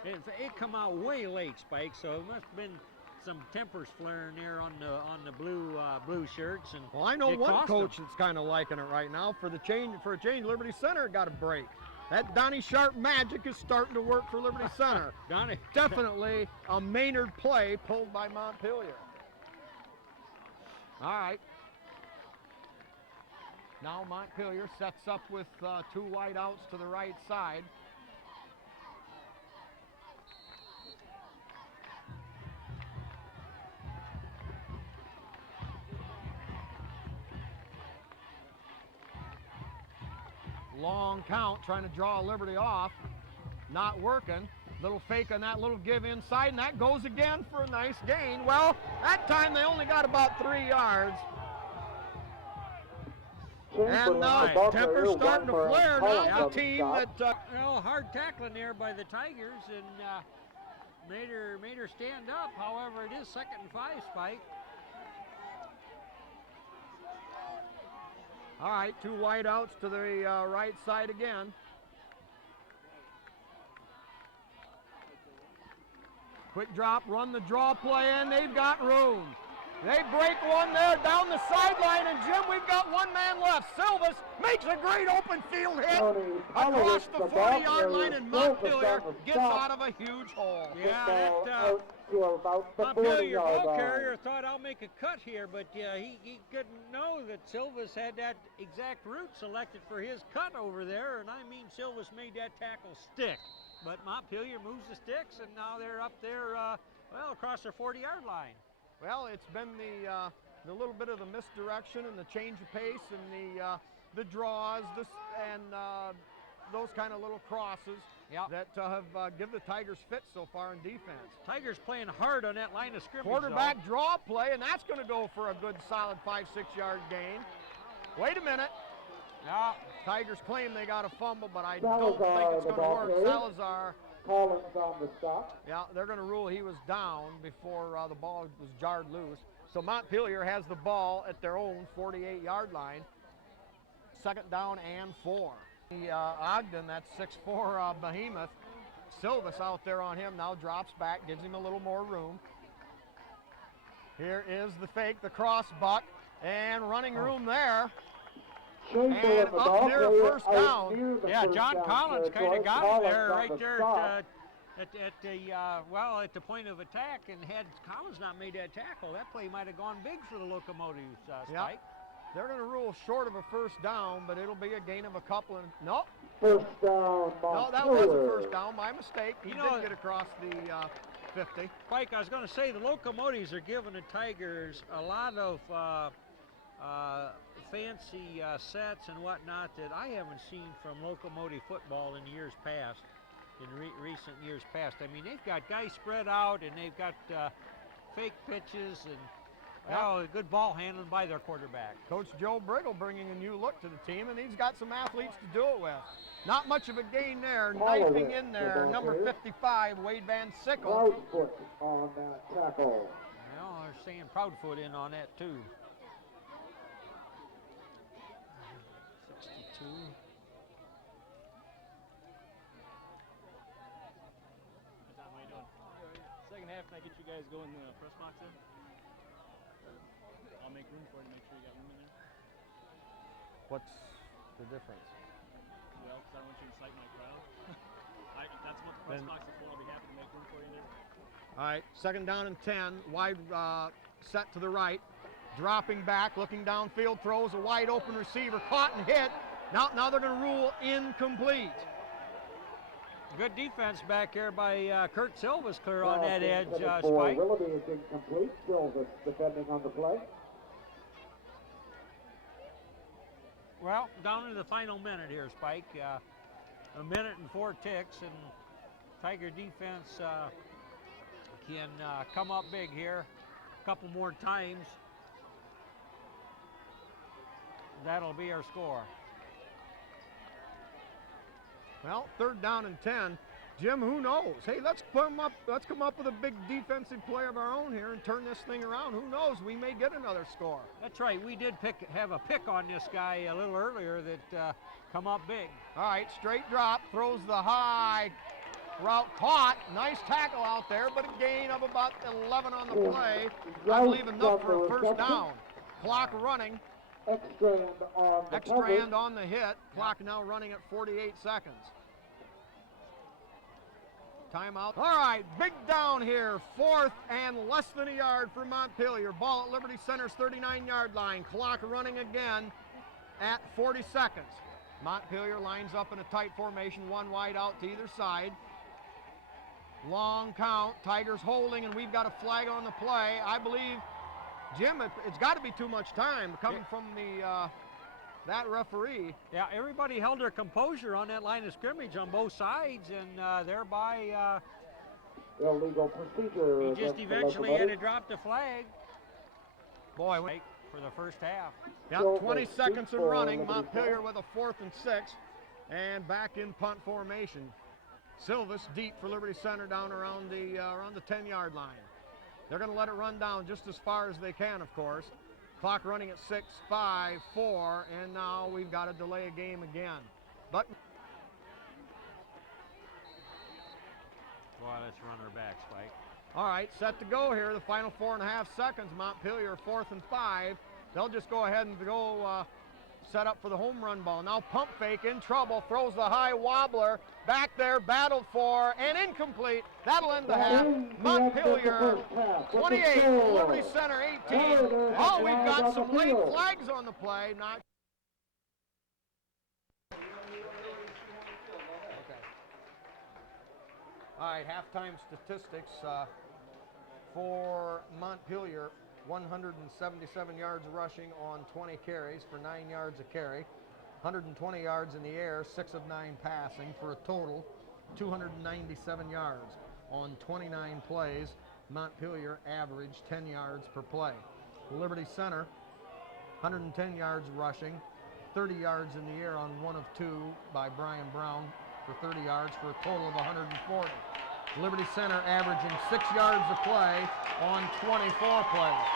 it come out way late, Spike, so it must have been some tempers flaring there on the blue shirts. And well, I know one coach that's kind of liking it right now. For a change, Liberty Center got a break. That Donnie Sharp magic is starting to work for Liberty Center. Donnie. Definitely a Maynard play pulled by Montpelier. All right. Now Montpelier sets up with 2 wide outs to the right side. Long count, trying to draw Liberty off. Not working. Little fake on that little give inside, and that goes again for a nice gain. Well, that time they only got about 3 yards. And temper's starting to flare now. The team that hard tackling there by the Tigers and made her stand up. However, it is 2nd and 5, Spike. All right, 2 wide outs to the right side again. Quick drop, run the draw play, and they've got room. They break one there down the sideline, and Jim, we've got 1 man left. Silvis makes a great open field hit across the 40-yard line, and Montpelier gets out of a huge hole. Yeah, Montpelier ball carrier thought, I'll make a cut here, but he couldn't know that Silvis had that exact route selected for his cut over there, and I mean Silvis made that tackle stick. But Montpelier moves the sticks, and now they're up there, across their 40-yard line. Well, it's been the little bit of the misdirection and the change of pace and the draws and those kind of little crosses that have given the Tigers fits so far in defense. Tigers playing hard on that line of scrimmage. Quarterback draw play, and that's going to go for a good solid 5-6 yard gain. Wait a minute. Yeah, Tigers claim they got a fumble, but I don't think it's going to work. Salazar. Collins on the stop. Yeah, they're going to rule he was down before the ball was jarred loose. So Montpelier has the ball at their own 48-yard line. 2nd down and 4. Ogden, that 6'4" behemoth, Silvis out there on him, now drops back, gives him a little more room. Here is the fake, the cross buck, and running room there. Chamberlain, And the up ball near player, first out down. near the Yeah, first John down Collins kind territory. of got Collins it there, on right the there stop. at the well, at the point of attack, and had Collins not made that tackle, that play might have gone big for the Locomotives, Spike. They're going to rule short of a first down, but it'll be a gain of a couple. And nope. First down, Montpelier. No, that was a first down. My mistake. He You know, did get across the 50. Spike, I was going to say the Locomotives are giving the Tigers a lot of fancy sets and whatnot that I haven't seen from Locomotive football in years past, in recent years past. I mean, they've got guys spread out and they've got fake pitches and good ball handling by their quarterback. Coach Joe Briggle bringing a new look to the team, and he's got some athletes to do it with. Not much of a gain there. Knifing in there, number 55, Wade Van Sickle. Proudfoot on that tackle. Well, they're saying Proudfoot in on that too. 62. How you doing? Second half, can I get you guys going in the press box there? I'll make room for you to make sure you got room in there. What's the difference? Well, because I don't want you to incite my crowd. If that's what the press box is for, I'll be happy to make room for you there. All right, second down and 10. Wide set to the right. Dropping back, looking downfield, throws a wide open receiver, caught and hit. Now they're going to rule incomplete. Good defense back here by Kurt Silva's clear on that edge, Spike. Willoughby is incomplete. Silva's defending on the play. Well, down to the final minute here, Spike. A minute and 4 ticks, and Tiger defense can come up big here a couple more times. That'll be our score. Well, third down and 10. Jim, who knows? Hey, let's come up with a big defensive play of our own here and turn this thing around. Who knows? We may get another score. That's right. We did have a pick on this guy a little earlier that come up big. All right, straight drop, throws the high route, caught. Nice tackle out there, but a gain of about 11 on the play. I believe enough for a first down. Clock running. Extra end on the hit. Clock now running at 48 seconds. Timeout. All right, big down here. Fourth and less than a yard for Montpelier. Ball at Liberty Center's 39-yard line. Clock running again at 40 seconds. Montpelier lines up in a tight formation, one wide out to either side. Long count. Tigers holding, and we've got a flag on the play. I believe, Jim, it's got to be too much time coming from the that referee. Yeah, everybody held their composure on that line of scrimmage on both sides, and thereby illegal procedure. he just eventually had to drop the flag. Boy, for the first half. Yeah, 20 seconds and running. Montpelier with a 4th and 6, and back in punt formation. Silvas deep for Liberty Center down around the 10-yard line. They're going to let it run down just as far as they can, of course. Clock running at 6, 5, 4, and now we've got to delay a game again. But Boy, let's run her back, Spike. all right, set to go here. The final 4.5 seconds. Montpelier 4th and 5. They'll just go ahead and go set up for the home run ball. Now pump fake, in trouble, throws the high wobbler. Back there, battled for, and incomplete. That'll end the half. Montpelier 28, Liberty Center 18. Oh, we've got some late flags on the play. Not. Okay. All right, halftime statistics for Montpelier. 177 yards rushing on 20 carries for 9 yards a carry. 120 yards in the air, 6 of 9 passing for a total 297 yards. On 29 plays, Montpelier averaged 10 yards per play. Liberty Center, 110 yards rushing, 30 yards in the air on 1 of 2 by Brian Brown for 30 yards for a total of 140. Liberty Center averaging 6 yards a play on 24 plays.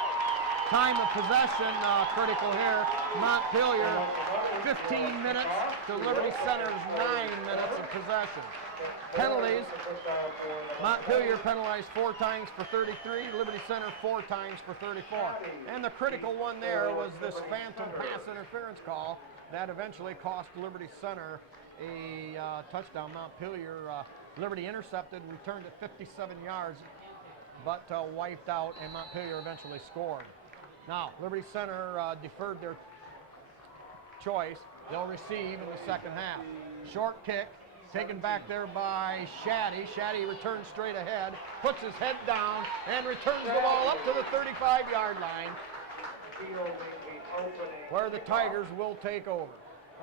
Time of possession critical here. Montpelier 15 minutes to Liberty Center's 9 minutes of possession. Penalties. Montpelier penalized 4 times for 33. Liberty Center 4 times for 34. And the critical one there was this phantom pass interference call that eventually cost Liberty Center a touchdown. Montpelier, Liberty intercepted, returned it 57 yards, but wiped out, and Montpelier eventually scored. Now, Liberty Center deferred their choice. They'll receive in the second half. Short kick, taken back there by Shaddy. Shaddy returns straight ahead, puts his head down, and returns the ball up to the 35-yard line, where the Tigers will take over.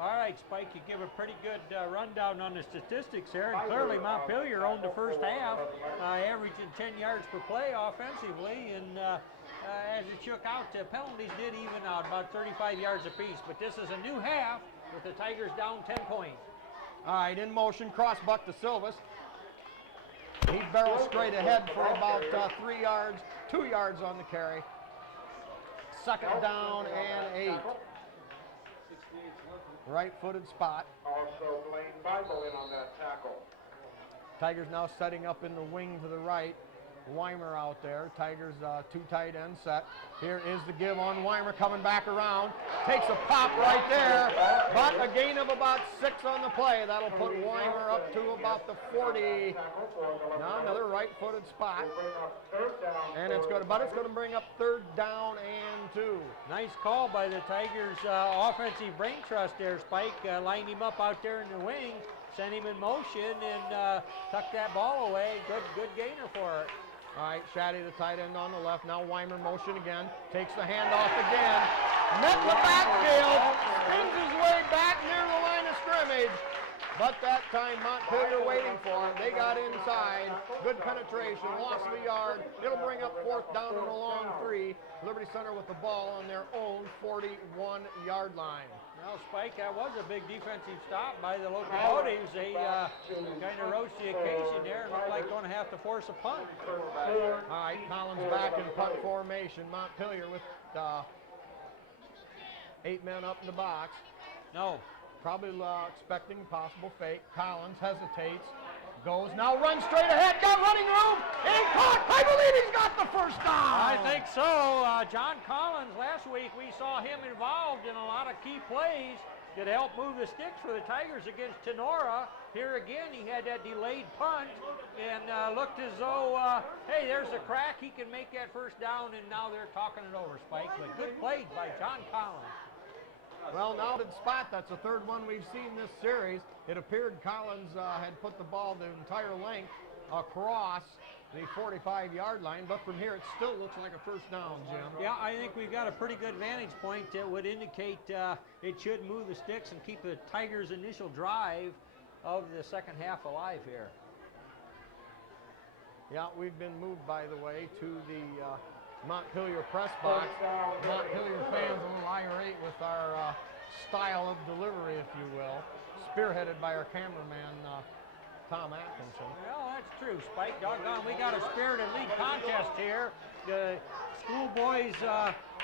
All right, Spike, you give a pretty good rundown on the statistics here, and clearly Montpelier owned the first half, averaging 10 yards per play offensively, and as it shook out, penalties did even out, about 35 yards apiece, but this is a new half with the Tigers down 10 points. All right, in motion, cross buck to Silvas. He barrels straight ahead for about 3 yards, 2 yards on the carry. Second down and 8. Right-footed spot. Also, Blaine Bible in on that tackle. Tigers now setting up in the wing to the right. Weimer out there. Tigers two tight end set. Here is the give on Weimer coming back around. Takes a pop right there, but a gain of about 6 on the play. That'll put Weimer up to about the 40. Now another right-footed spot, and it's going to bring up third down and 2. Nice call by the Tigers offensive brain trust there, Spike. Lined him up out there in the wing, sent him in motion, and tucked that ball away. Good gainer for it. All right, Shaddy, the tight end on the left. Now Weimer motion again. Takes the handoff again. Met the backfield. Spins his way back near the line of scrimmage. But that time Montpelier waiting for him. They got inside. Good penetration. Loss of a yard. It'll bring up fourth down and a long 3. Liberty Center with the ball on their own 41-yard line. Well, Spike, that was a big defensive stop by the Locomotives. They kind of rose to the occasion there and looked like going to have to force a punt. All right, Collins back in punt formation. Montpelier with 8 men up in the box. No. Probably expecting possible fake. Collins hesitates, goes, now runs straight ahead, got running room, and caught. I believe he's got the first down. I think so. John Collins, last week we saw him involved in a lot of key plays that helped move the sticks for the Tigers against Tenora. Here again, he had that delayed punt and looked as though, hey, there's a crack. He can make that first down, and now they're talking it over, Spike. But good play by John Collins. Well, now to the spot, that's the third one we've seen this series. It appeared Collins had put the ball the entire length across the 45-yard line, but from here it still looks like a first down, Jim. Yeah, I think we've got a pretty good vantage point that would indicate it should move the sticks and keep the Tigers' initial drive of the second half alive here. Yeah, we've been moved, by the way, to the Montpelier press box. Montpelier fans a little irate with our style of delivery, if you will, spearheaded by our cameraman, Tom Atkinson. Well, that's true, Spike. Doggone, we got a spirited league contest here. The schoolboys'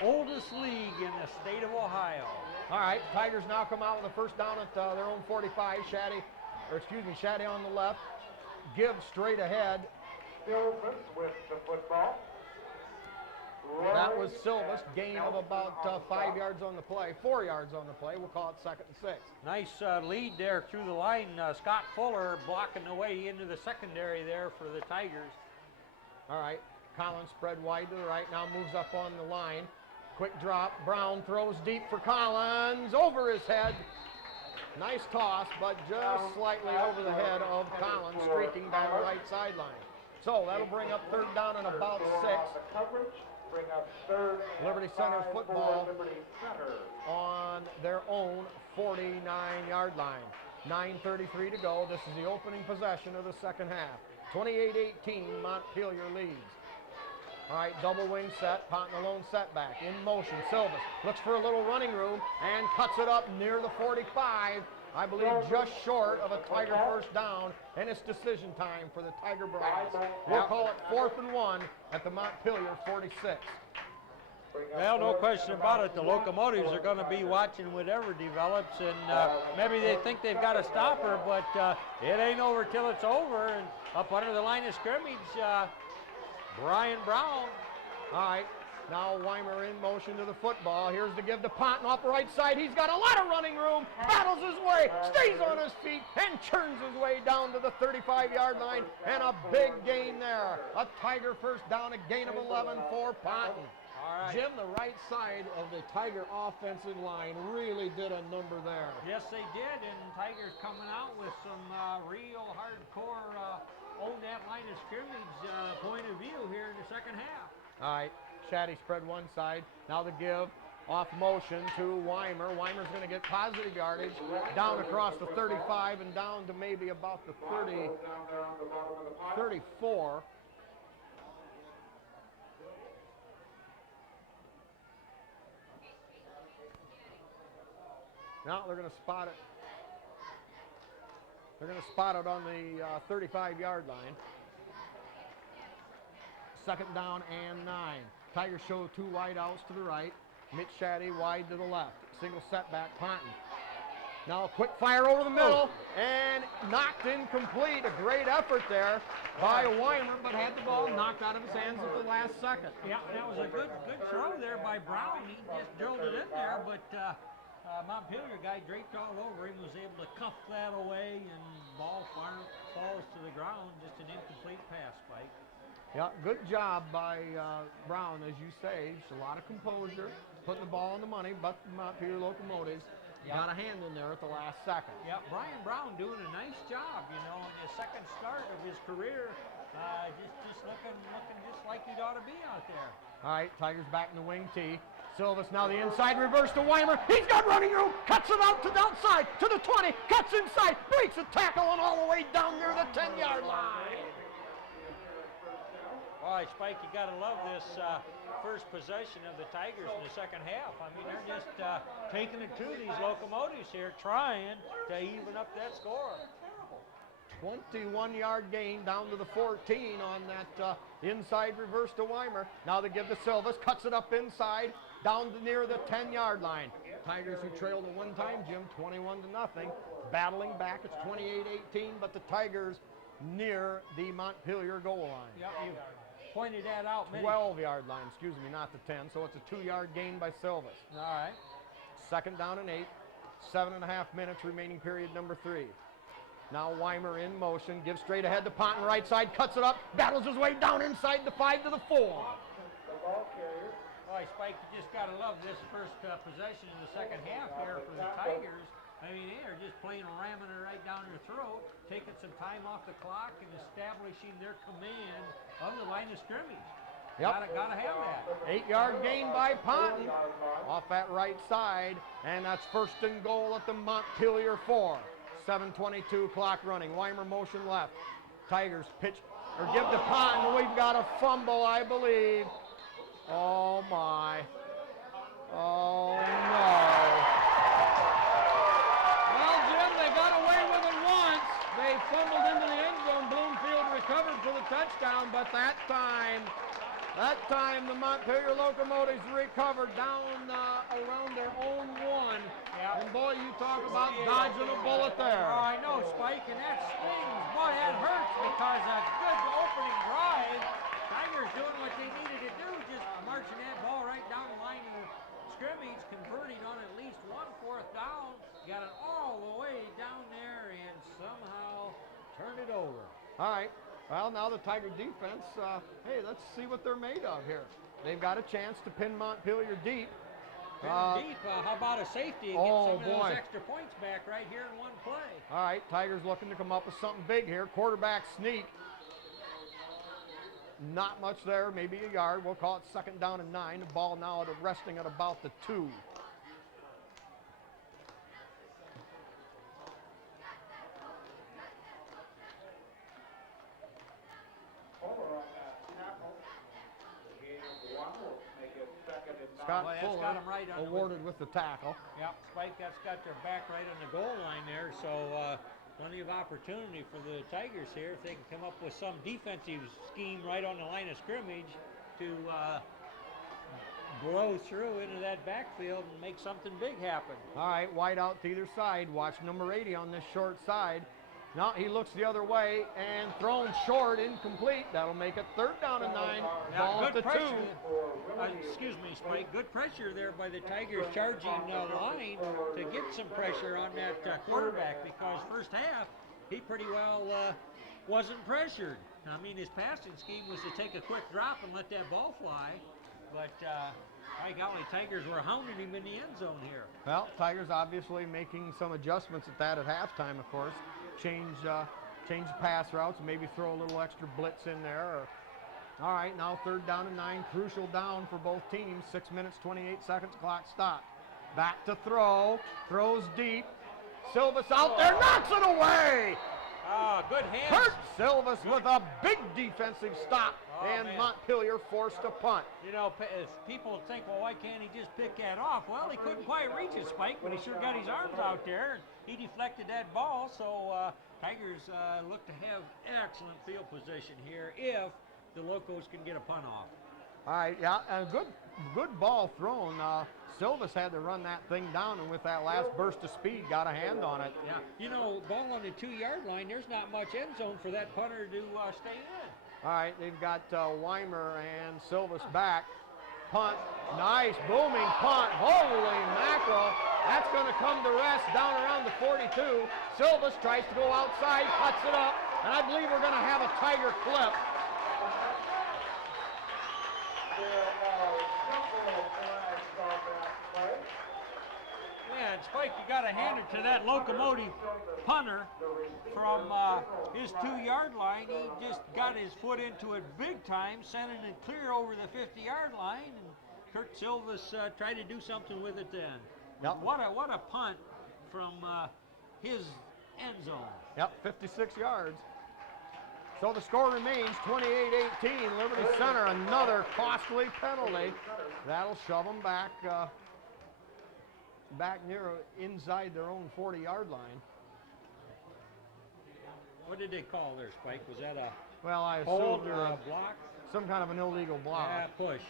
oldest league in the state of Ohio. All right, Tigers now come out with a first down at their own 45. Shaddy on the left. Give straight ahead. Silvas with the football. That was Silvas, gain of about 5 yards on the play, 4 yards on the play. We'll call it 2nd and 6. Nice lead there through the line. Scott Fuller blocking the way into the secondary there for the Tigers. All right, Collins spread wide to the right, now moves up on the line. Quick drop, Brown throws deep for Collins, over his head. Nice toss, but just slightly over the head of Collins, streaking down the right sideline. So that'll bring up third down and about 6. Bring up third. Liberty Center's football Liberty Center on their own 49-yard line. 9:33 to go. This is the opening possession of the second half. 28-18, Montpelier leads. All right, double wing set, Ponton alone setback. In motion, Silvas looks for a little running room and cuts it up near the 45. I believe just short of a Tiger first down, and it's decision time for the Tiger Browns. We'll call it 4th and 1 at the Montpelier 46. Well, no question about it. The Locomotives are going to be watching whatever develops, and maybe they think they've got a stopper, but it ain't over till it's over. And up under the line of scrimmage, Brian Brown. All right, Now Weimer in motion to the football. Here's to give to Ponton off the right side. He's got a lot of running room, battles his way, stays on his feet, and churns his way down to the 35-yard line, and a big gain there. A Tiger first down, a gain of 11 for Ponton. All right. Jim, the right side of the Tiger offensive line really did a number there. Yes, they did, and Tigers coming out with some real hardcore own that line of scrimmage point of view here in the second half. All right, Shaddy spread one side. Now the give off motion to Weimer. Weimer's going to get positive yardage down across the 35 and down to maybe about the 30, 34. Now they're going to spot it. They're going to spot it on the 35-yard line. Second down and 9. Tigers show two wide outs to the right. Mitch Shaddy wide to the left. Single setback, Ponton. Now a quick fire over the middle and knocked incomplete. A great effort there by Weimer, but had the ball knocked out of his hands at the last second. Yeah, that was a good throw there by Brown. He just drilled it in there, but Montpelier guy draped all over him, was able to cuff that away, and ball falls to the ground. Just an incomplete pass, Spike. Yeah, good job by Brown, as you say. Just a lot of composure, putting the ball on the money, but the Montpelier Locomotives got a hand in there at the last second. Yeah, Brian Brown doing a nice job, you know, in the second start of his career, just looking just like he'd ought to be out there. All right, Tigers back in the wing tee. Silvis now the inside reverse to Weimer. He's got running room, cuts it out to the outside, to the 20, cuts inside, breaks a tackle, and all the way down near the 10-yard line. All right, Spike, you got to love this first possession of the Tigers in the second half. I mean, they're just taking it to these Locomotives here, trying to even up that score. 21-yard gain down to the 14 on that inside reverse to Weimer. Now they give to Silvis, cuts it up inside, down to near the 10-yard line. Tigers who trailed at one time, Jim, 21-0, battling back. It's 28-18, but the Tigers near the Montpelier goal line. Yep, you pointed that out. 12-yard line, excuse me, not the 10. So it's a 2-yard gain by Silvis. All right. Second down and 8. 7.5 minutes remaining, period number 3. Now Weimer in motion, gives straight ahead to Ponton, right side, cuts it up, battles his way down inside the 5 to the 4. Boy, Spike, you just got to love this first possession in the second half here for the Tigers. I mean, they are just plain ramming it right down your throat, taking some time off the clock and establishing their command of the line of scrimmage. Yep. Gotta have that. 8-yard gain by Ponton off that right side, and that's first and goal at the Montpelier 4. 7:22 clock running. Weimer motion left. Tigers pitch or give to Ponton. We've got a fumble, I believe. Oh my. Oh no. Well, Jim, they got away with it once. They fumbled into the end zone. Bloomfield recovered for the touchdown, but that time the Montpelier Locomotives recovered down around their own 1. Yep. And boy, you talk about dodging a bullet there. Oh, I know, Spike, and that stings. Boy, that hurts because a good opening drive. Tigers doing what they needed to do, just marching that ball right down the line of the scrimmage, converting on at least 1 4th down. Got it all the way down there and somehow turned it over. All right. Well, now the Tiger defense, hey, let's see what they're made of here. They've got a chance to pin Montpelier deep. Deep, how about a safety and get some of those extra points back right here in one play? All right, Tigers looking to come up with something big here. Quarterback sneak. Not much there, maybe a yard. We'll call it second down and 9. The ball now resting at about the 2. Scott Fuller got 'em right on awarded with the tackle. Yep, Spike, that's got their back right on the goal line there, so plenty of opportunity for the Tigers here if they can come up with some defensive scheme right on the line of scrimmage to blow through into that backfield and make something big happen. All right, wide out to either side. Watch number 80 on this short side. No, he looks the other way and thrown short, incomplete. That'll make it 3rd down and 9. Ball Yeah, at the good 2. pressure. Excuse me, Spike. Good pressure there by the Tigers charging line to get some pressure on that quarterback, because first half he pretty well wasn't pressured. I mean, his passing scheme was to take a quick drop and let that ball fly, but by golly, Tigers were hounding him in the end zone here. Well, Tigers obviously making some adjustments at halftime, of course. Change pass routes, maybe throw a little extra blitz in there. All right, now 3rd down and 9, crucial down for both teams. 6 minutes, 28 seconds, clock stopped. Back to throw, throws deep. Silvas out there, knocks it away. Good hands. Kurt Silvas with a big defensive stop, and man. Montpelier forced a punt. You know, if people think, well, why can't he just pick that off? Well, he couldn't quite reach it, Spike, but he sure got his arms out there, and he deflected that ball. So Tigers look to have excellent field position here if the Locos can get a punt off. All right, yeah, a good ball thrown. Silvas had to run that thing down, and with that last burst of speed, got a hand on it. Yeah, you know, ball on the 2-yard line, there's not much end zone for that punter to stay in. All right, they've got Weimer and Silvas back. Punt, nice booming punt. Holy mackerel. That's going to come to rest down around the 42. Silvas tries to go outside, cuts it up, and I believe we're going to have a Tiger clip. Yeah, and Spike, you got to hand it to that locomotive punter from his 2-yard line. He just got his foot into it big time, sending it clear over the 50-yard line, and Kurt Silvas tried to do something with it then. Yep. What a punt from his end zone. Yep, 56 yards. So the score remains 28-18. Liberty Center, another costly penalty. That'll shove them back near inside their own 40-yard line. What did they call there, Spike? Was that a Well, I assume hold or a block? some kind of an illegal block. Yeah, push.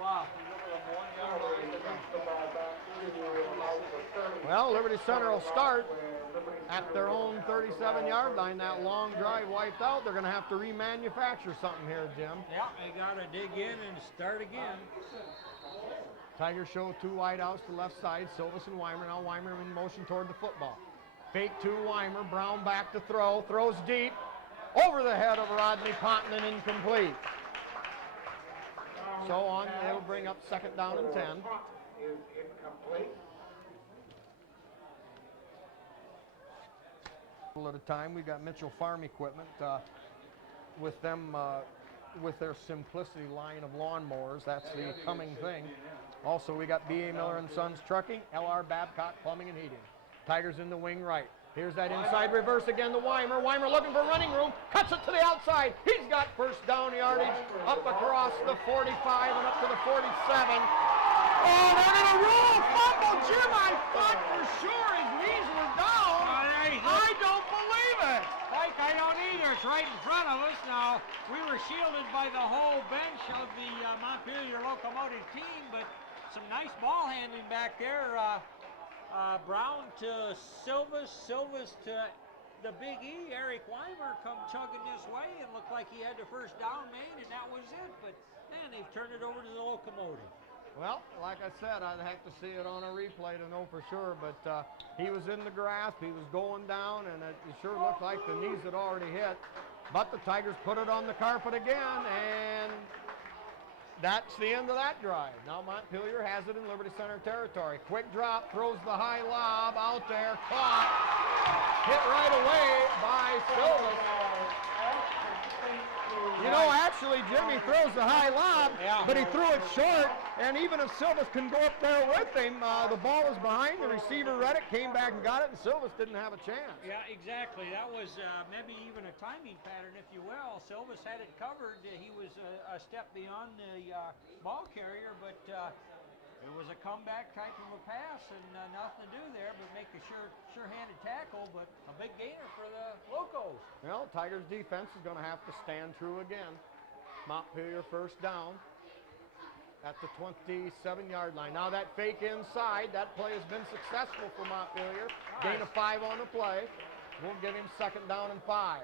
Wow. Well, Liberty Center will start at their own 37-yard line. That long drive wiped out. They're going to have to remanufacture something here, Jim. Yeah, they got to dig in and start again. Tigers show 2 wideouts to left side, Silvas and Weimer. Now Weimer in motion toward the football. Fake to Weimer, Brown back to throw, throws deep, over the head of Rodney Ponton and incomplete. So on, it'll bring up 2nd down and 10. Is incomplete. At a time, we got Mitchell Farm Equipment with them, with their Simplicity line of lawnmowers. That's the coming thing. Also, we got B.A. Miller and Sons Trucking, L.R. Babcock Plumbing and Heating. Tigers in the wing right. Here's that inside reverse again to Weimer. Weimer looking for running room, cuts it to the outside. He's got 1st down yardage up across the 45 and up to the 47. Oh, they're going to roll a fumble. Jim, I thought for sure his knees were down. I don't believe it. Mike, I don't either. It's right in front of us. Now, we were shielded by the whole bench of the Montpelier Locomotive team, but some nice ball handling back there. Brown to Silvas, Silvas to the Big E. Eric Weimer come chugging this way and looked like he had the 1st down made, and that was it. But, man, they've turned it over to the Locomotive. Well, like I said, I'd have to see it on a replay to know for sure, but he was in the grasp, he was going down, and it sure looked like the knees had already hit. But the Tigers put it on the carpet again, and that's the end of that drive. Now Montpelier has it in Liberty Center territory. Quick drop, throws the high lob out there, caught, hit right away by Silvas. You know, actually, Jimmy throws the high lob, but he threw it short, and even if Silvas can go up there with him, the ball was behind, the receiver read it, came back and got it, and Silvas didn't have a chance. Yeah, exactly. That was maybe even a timing pattern, if you will. Silvas had it covered. He was a step beyond the ball carrier, but it was a comeback type of a pass, and nothing to do there but make a sure-handed tackle, but a big gainer for the Locos. Well, Tigers defense is going to have to stand true again. Montpelier 1st down. at the 27-yard line. Now that fake inside, that play has been successful for Montpelier. Gain of 5 on the play. We'll give him 2nd down and 5.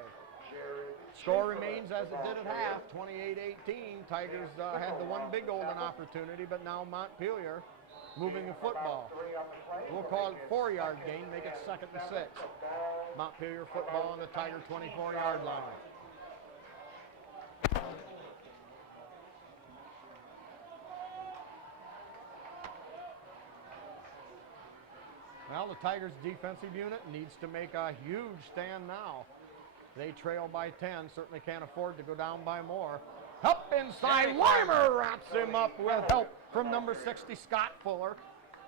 Score remains as it did at half, 28-18. Tigers had the one big golden opportunity, but now Montpelier moving the football. We'll call it 4-yard gain, make it 2nd and 6. Montpelier football on the Tiger 24-yard line. Well, the Tigers defensive unit needs to make a huge stand now. They trail by 10, certainly can't afford to go down by more. Up inside, Weimer wraps him up with help from number 60, Scott Fuller.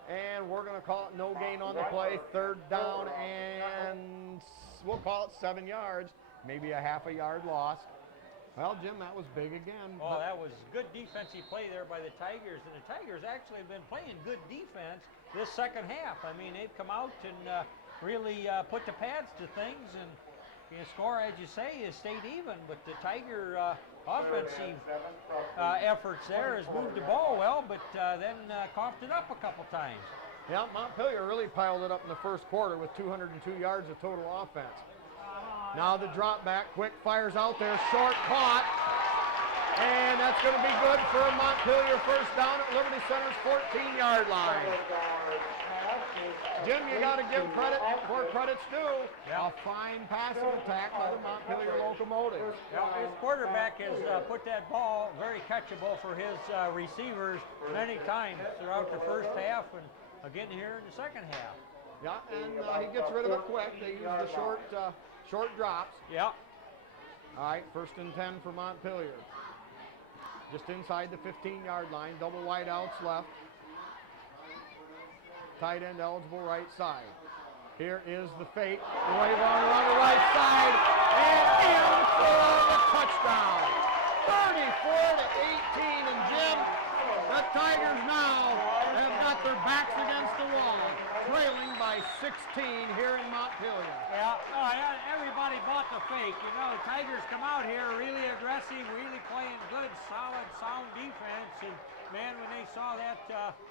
And we're going to call it no gain on the play, 3rd down, and we'll call it 7 yards, maybe a half a yard loss. Well, Jim, that was big again. Oh, that was good defensive play there by the Tigers, and the Tigers actually have been playing good defense this second half. I mean, they've come out and really put the pads to things, and the score, as you say, has stayed even, but the Tiger offensive efforts there has moved the ball well, but then coughed it up a couple times. Yeah, Montpelier really piled it up in the first quarter with 202 yards of total offense. Now the drop back, quick fires out there, short caught, and that's going to be good for Montpelier. 1st down at Liberty Center's 14-yard line. Jim, you got to give credit where credit's due. A fine passing attack by the Montpelier Locomotives. Yeah, his quarterback has put that ball very catchable for his receivers many times throughout the first half and again here in the second half. Yeah, and he gets rid of it quick. They use the short drops. Yeah. All right, 1st and 10 for Montpelier. Just inside the 15-yard line, double wide outs left. Tight end eligible right side. Here is the fake. Wave on the right side, and in for the touchdown. 34-18, and Jim, the Tigers now have got their backs against the wall, trailing by 16 here in Montpelier. Yeah, everybody bought the fake. You know, the Tigers come out here really aggressive, really playing good, solid, sound defense, and man, when they saw that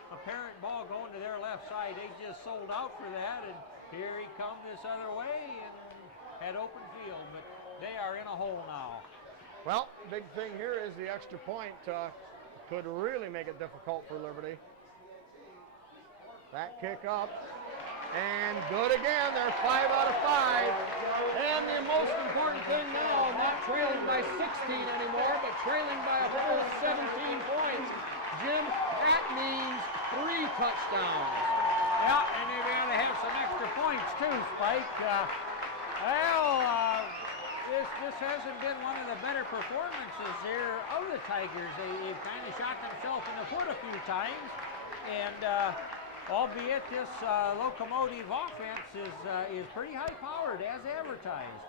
apparent ball going to their left side, they just sold out for that, and here he come this other way and had open field, but they are in a hole now. Well, big thing here is the extra point could really make it difficult for Liberty. That kick up, and good again. They're 5 out of 5. And the most important thing now, not trailing by 16 anymore, but trailing by a full 17 points. Jim, that means 3 touchdowns. Yeah, and they're going to have some extra points too, Spike. This hasn't been one of the better performances there of the Tigers. They've kind of shot themselves in the foot a few times, and albeit this locomotive offense is pretty high-powered as advertised.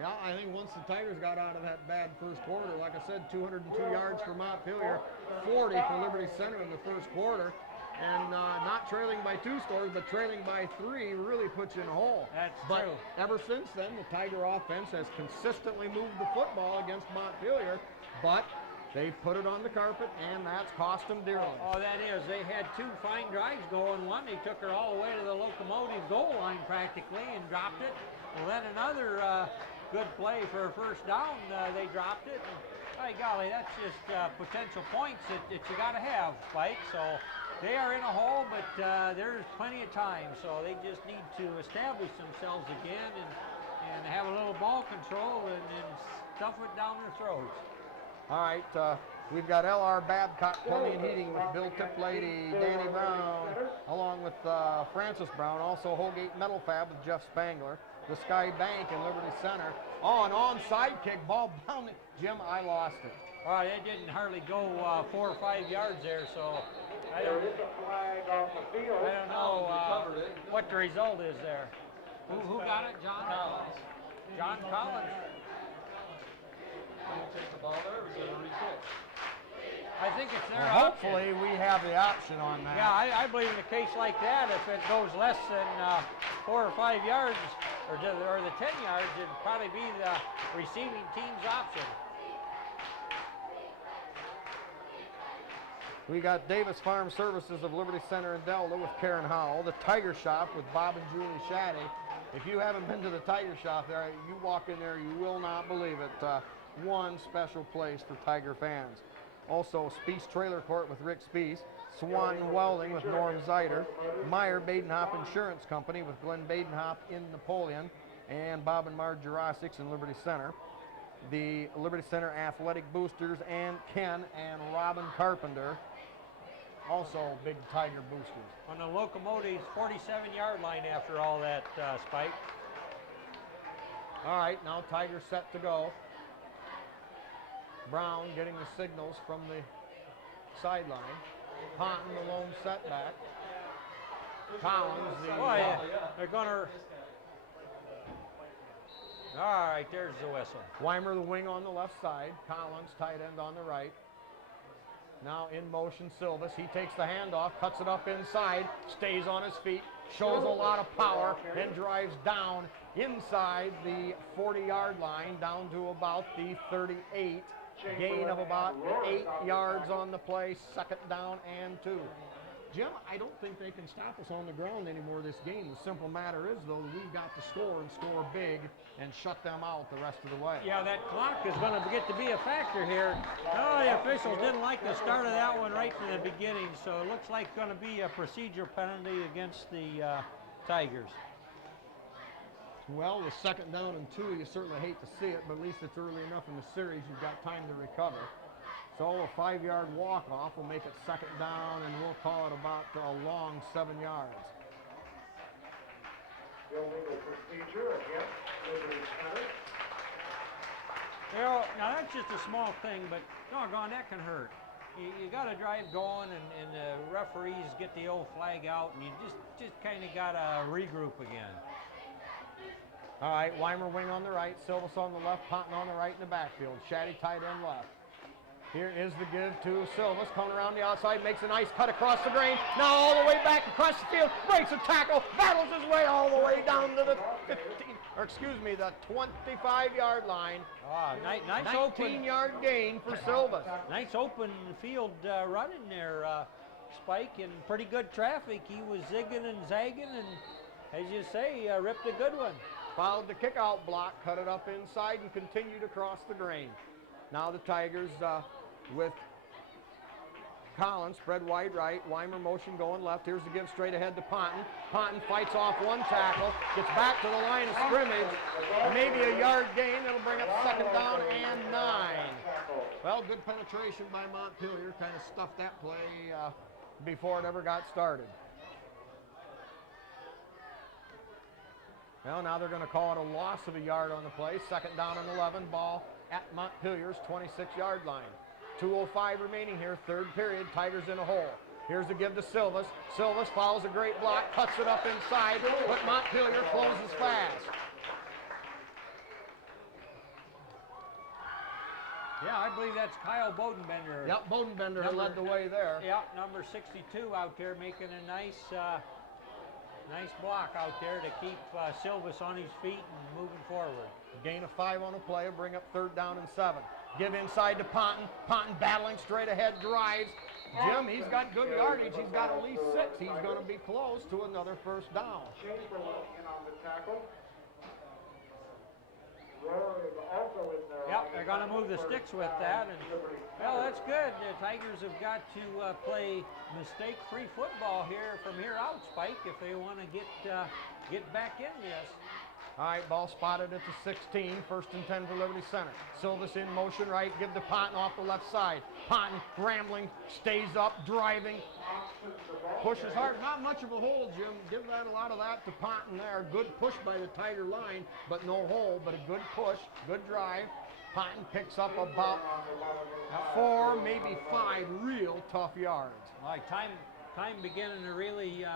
Yeah, I think once the Tigers got out of that bad first quarter, like I said, 202 yards for Montpelier, 40 for Liberty Center in the first quarter. And not trailing by 2 scores, but trailing by 3 really puts you in a hole. That's but true. Ever since then, the Tiger offense has consistently moved the football against Montpelier, but they put it on the carpet, and that's cost them dearly. Oh, that is. They had 2 fine drives going. One, they took her all the way to the locomotive goal line practically and dropped it. Well, then another good play for a 1st down, they dropped it. And, by golly, that's just potential points that you got to have, Spike. So they are in a hole, but there's plenty of time. So they just need to establish themselves again and have a little ball control and stuff it down their throats. All right, we've got L.R. Babcock Plumbing and Heating with Bill Tiplady, Danny Brown, along with Francis Brown, also Holgate Metal Fab with Jeff Spangler, the Sky Bank and Liberty Center. Oh, an onside kick, ball bound. Jim, I lost it. All right, it didn't hardly go 4 or 5 yards there, so I don't know what the result is there. Who got it, John? Collins. John Collins. Take the ball there, or is it a re-kick? I think it's their Well, option. hopefully we have the option on that. Yeah, I believe in a case like that, if it goes less than 4 or 5 yards, or the 10 yards, it'd probably be the receiving team's option. We got Davis Farm Services of Liberty Center and Delta with Karen Howell. The Tiger Shop with Bob and Julie Shaddy. If you haven't been to the Tiger Shop there, you walk in there, you will not believe it. One special place for Tiger fans. Also, Speece Trailer Court with Rick Speece. Swan Welding with Norm Zeider. Meyer Badenhop Insurance Company with Glenn Badenhop in Napoleon. And Bob and Marge Jurassics in Liberty Center. The Liberty Center Athletic Boosters and Ken and Robin Carpenter. Also big Tiger boosters. On the Locomotive's 47-yard line after all that, Spike. All right, now Tiger's set to go. Brown getting the signals from the sideline. Ponton, the lone setback. Collins, the... Oh, yeah. They're going to... All right, there's the whistle. Weimer, the wing on the left side. Collins, tight end on the right. Now in motion, Silvis. He takes the handoff, cuts it up inside, stays on his feet, shows a lot of power, and drives down inside the 40-yard line, down to about the 38. Gain of about 8 yards on the play, second down and 2. Jim, I don't think they can stop us on the ground anymore this game. The simple matter is, though, we've got to score and score big and shut them out the rest of the way. Yeah, that clock is going to get to be a factor here. Oh, the officials didn't like the start of that one right from the beginning, so it looks like going to be a procedure penalty against the Tigers. Well, with second down and 2, you certainly hate to see it, but at least it's early enough in the series you've got time to recover. So a 5-yard walk-off will make it second down, and we'll call it about a long 7 yards. Illegal procedure against Liberty Center. You know, now that's just a small thing, but doggone, that can hurt. You got to drive going, and the referees get the old flag out, and you just kind of got to regroup again. All right, Weimer wing on the right, Silvis on the left, Ponton on the right in the backfield. Shaddy tight end left. Here is the give to Silvis, coming around the outside, makes a nice cut across the grain. Now all the way back across the field, breaks a tackle, battles his way all the way down to the 25-yard line. Nice 19-yard gain for Silvis. Nice open field running there, Spike, and pretty good traffic. He was zigging and zagging, and as you say, ripped a good one. Followed the kick-out block, cut it up inside, and continued across the grain. Now the Tigers with Collins, spread wide right, Weimer motion going left. Here's the give straight ahead to Ponton. Ponton fights off one tackle, gets back to the line of scrimmage, maybe a yard gain. That'll bring up second down and 9. Well, good penetration by Montpelier, kind of stuffed that play before it ever got started. Well, now they're going to call it a loss of a yard on the play. Second down and 11, ball at Montpelier's 26-yard line. 2:05 remaining here, third period. Tigers in a hole. Here's the give to Silvis. Silvis follows a great block, cuts it up inside, but Montpelier closes fast. Yeah, I believe that's Kyle Bodenbender. Yep, Bodenbender led the way there. Yeah, number 62 out there making a nice block out there to keep Silvis on his feet and moving forward. Gain of 5 on the play, bring up third down and 7. Give inside to Ponton. Ponton battling straight ahead, drives. Jim, he's got good yardage. He's got at least 6. He's going to be close to another first down. Chamberlain in on the tackle. Roar is also in there. Yep, they're going to move the sticks with that. And, well, that's good. The Tigers have got to play mistake-free football here from here out, Spike, if they want to get back in this. All right, ball spotted at the 16, first and 10 for Liberty Center. Silvis in motion right, give to Ponton off the left side. Ponton rambling, stays up, driving, pushes hard. Not much of a hole, Jim. Give that a lot of that to Ponton there. Good push by the Tiger line, but no hole, but a good push, good drive. Ponton picks up about 4, maybe 5 real tough yards. All right, time beginning to really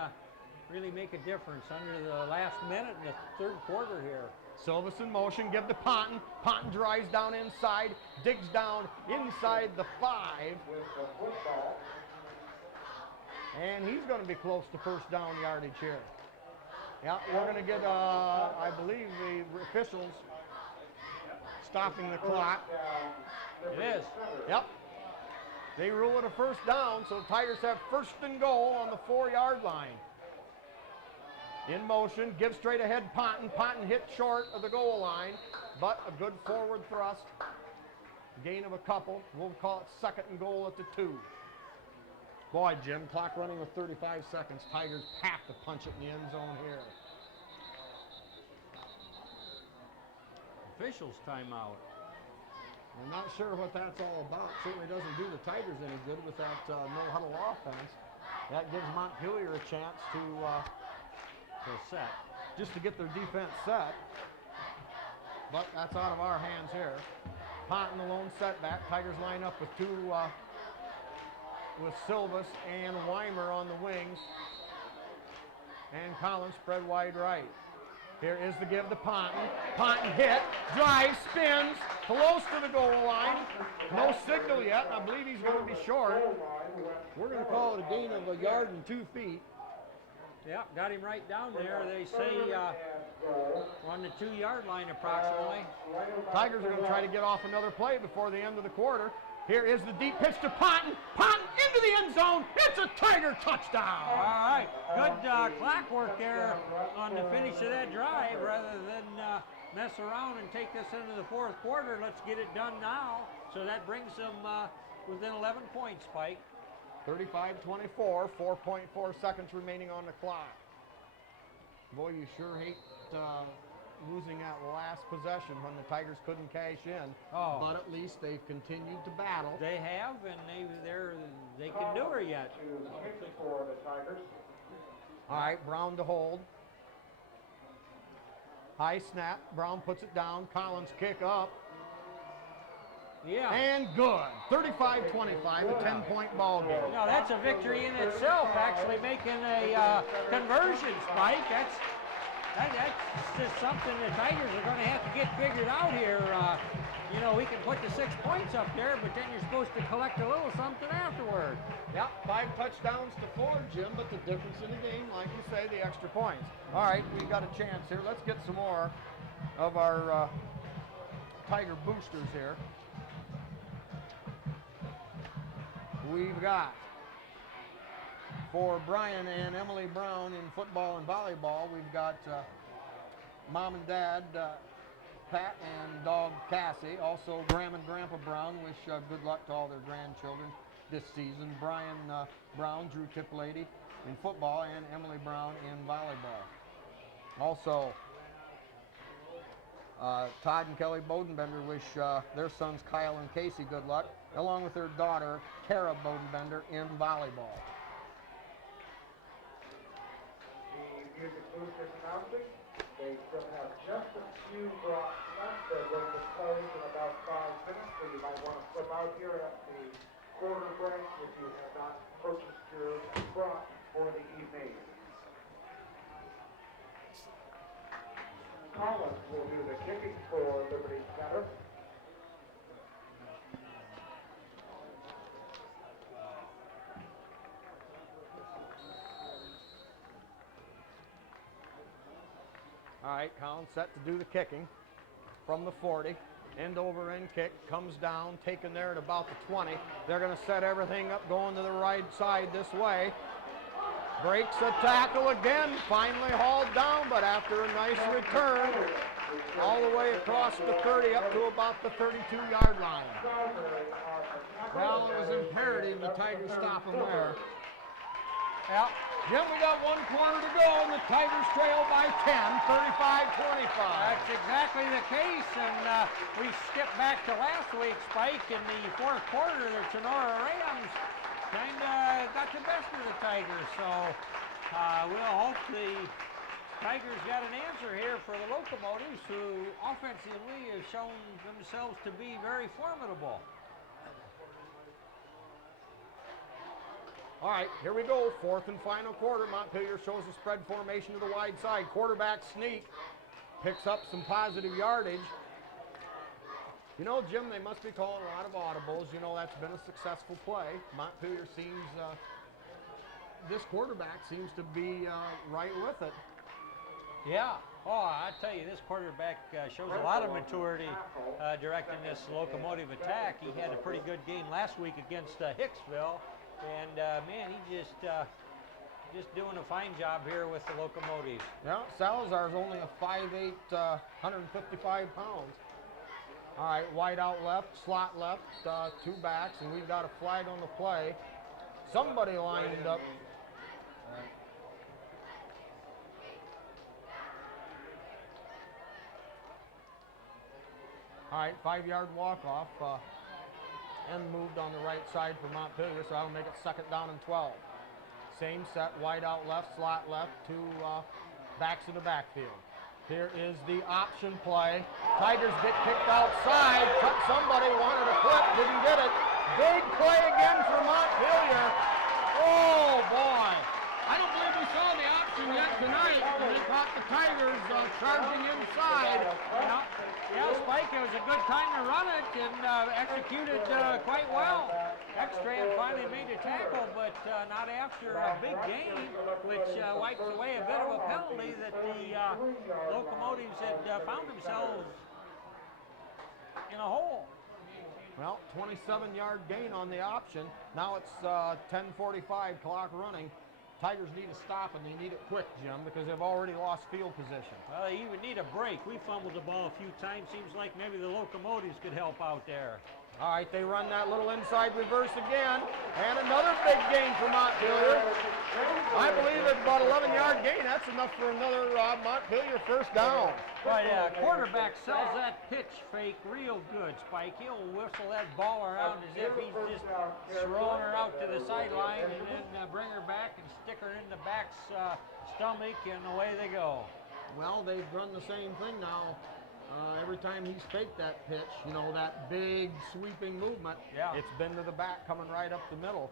make a difference under the last minute in the third quarter here. Silvis in motion, give to Ponton. Ponton drives down inside, digs down inside the 5. And he's going to be close to first down yardage here. Yeah, we're going to get, I believe, the officials stopping the clock. It is. Yep. They rule it a first down, so the Tigers have first and goal on the 4-yard line. In motion, give straight ahead Ponton. Ponton hit short of the goal line, but a good forward thrust. Gain of a couple. We'll call it second and goal at the 2. Boy, Jim, clock running with 35 seconds. Tigers have to punch it in the end zone here. Officials timeout. I'm not sure what that's all about. Certainly doesn't do the Tigers any good with that no-huddle offense. That gives Montpelier a chance to set. just to get their defense set. But that's out of our hands here. Ponton, the lone setback. Tigers line up with with Silvas and Weimer on the wings. And Collins spread wide right. Here is the give to Ponton. Ponton hit, drives, spins, close to the goal line. No signal yet, and I believe he's going to be short. We're going to call it a gain of 1 yard and 2 feet. Yeah, got him right down there. They say on the 2-yard line approximately. Tigers are going to try to get off another play before the end of the quarter. Here is the deep pitch to Ponton. Ponton into the end zone. It's a Tiger touchdown. All right, good clock work there on the finish of that drive. Rather than mess around and take this into the 4th quarter, let's get it done now. So that brings them within 11 points, Spike. 35-24, 4.4 seconds remaining on the clock. Boy, you sure hate losing that last possession when the Tigers couldn't cash in. Oh. But at least they've continued to battle. They have, and they can do her yet. All right, Brown to hold. High snap. Brown puts it down. Collins kick up. Yeah. And good. 35-25, a 10-point ball game. No, that's a victory in itself, actually making a conversion, Spike. That's just something the Tigers are going to have to get figured out here. We can put the 6 points up there, but then you're supposed to collect a little something afterward. Yep, 5 touchdowns to 4, Jim, but the difference in the game, like you say, the extra points. All right, we've got a chance here. Let's get some more of our Tiger boosters here. We've got, for Brian and Emily Brown in football and volleyball, we've got Mom and Dad, Pat and dog Cassie. Also, Grandma and Grandpa Brown wish good luck to all their grandchildren this season. Brian Brown, Drew Tiplady in football, and Emily Brown in volleyball. Also, Todd and Kelly Bodenbender wish their sons Kyle and Casey good luck, along with their daughter Tara Bodenbender in volleyball. The music booth is announcing. They still have just a few blocks left. They're going to close in about 5 minutes, so you might want to slip out here at the quarter break if you have not purchased your brought for the evening. Collins will do the kicking for Liberty Center. All right, Collins set to do the kicking from the 40. End over end kick, comes down, taken there at about the 20. They're going to set everything up, going to the right side this way. Breaks a tackle again, finally hauled down, but after a nice return, all the way across the 30 up to about the 32-yard line. Well, it was imperative the Tigers stop him there. Yeah. Jim, we got 1 quarter to go, and the Tigers trail by 10, 35-25. That's exactly the case, and we skip back to last week, Spike. In the 4th quarter, the Sonora Rams kind of got the best of the Tigers, so we'll hope the Tigers got an answer here for the Locomotives, who offensively have shown themselves to be very formidable. All right, here we go. 4th and final quarter. Montpelier shows a spread formation to the wide side. Quarterback sneak picks up some positive yardage. You know, Jim, they must be calling a lot of audibles. You know, that's been a successful play. Montpelier seems, this quarterback seems to be right with it. Yeah, Oh, I tell you, this quarterback shows a lot of maturity directing this locomotive attack. He had a pretty good game last week against Hicksville, and man, he just doing a fine job here with the locomotives. Yeah, Salazar's only a 5'8", 155 pounds. All right, wide out left, slot left, 2 backs, and we've got a flag on the play. Somebody lined up. All right, 5-yard walk-off. End moved on the right side for Montpelier, so that'll make it 2nd down and 12. Same set, wide out left, slot left, 2 backs in the backfield. Here is the option play. Tigers get kicked outside. Somebody wanted a clip, didn't get it. Big play again for Montpelier. Oh, boy. I don't believe we saw the option yet tonight. They caught the Tigers charging inside. Yeah, Spike, it was a good time to run it and executed quite well. X-Tran finally made a tackle, but not after a big gain, which wipes away a bit of a penalty that the locomotives had found themselves in a hole. Well, 27-yard gain on the option. Now it's 10:45, clock running. Tigers need to stop, and they need it quick, Jim, because they've already lost field position. Well, they even need a break. We fumbled the ball a few times. Seems like maybe the locomotives could help out there. All right, they run that little inside reverse again, and another big gain for Montpelier. I believe it's about 11-yard gain. That's enough for another Montpelier 1st down. But quarterback sells that pitch fake real good, Spike. He'll whistle that ball around as if he's just throwing her out to the sideline and then bring her back and stick her in the back's stomach, and away they go. Well, they've run the same thing now. Every time he's faked that pitch, you know, that big sweeping movement, yeah, it's been to the back, coming right up the middle.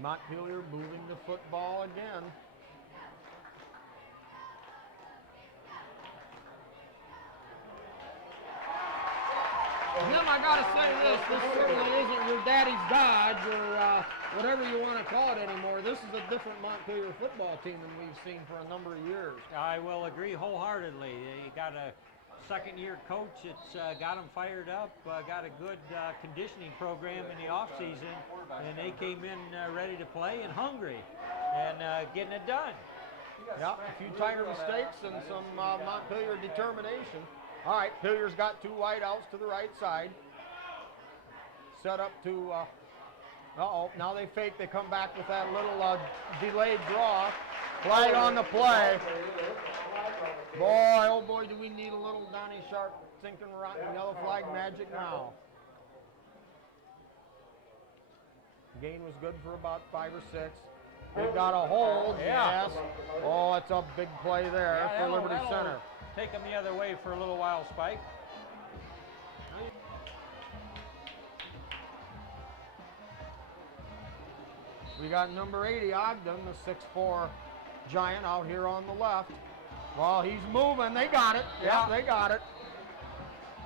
Montpelier moving the football again. Jim, I gotta say this certainly isn't your daddy's Dodge or whatever you want to call it anymore. This is a different Montpelier football team than we've seen for a number of years. I will agree wholeheartedly. You got a second-year coach that's got them fired up, got a good conditioning program in the offseason, and they came in ready to play and hungry and getting it done. Yeah, a few Tiger mistakes and some Montpelier determination. All right, Pillier's got 2 wide outs to the right side. Set up to, now they fake. They come back with that little delayed draw. Flag on the play. Boy, oh boy, do we need a little Donnie Sharp sinking rotten yellow flag magic now. Gain was good for about 5 or 6. We've got a hold, yeah. Yes. Oh, it's a big play there for Liberty Center. Take them the other way for a little while, Spike. We got number 80, Ogden, the 6'4" giant out here on the left. Well, he's moving. They got it. Yeah, they got it.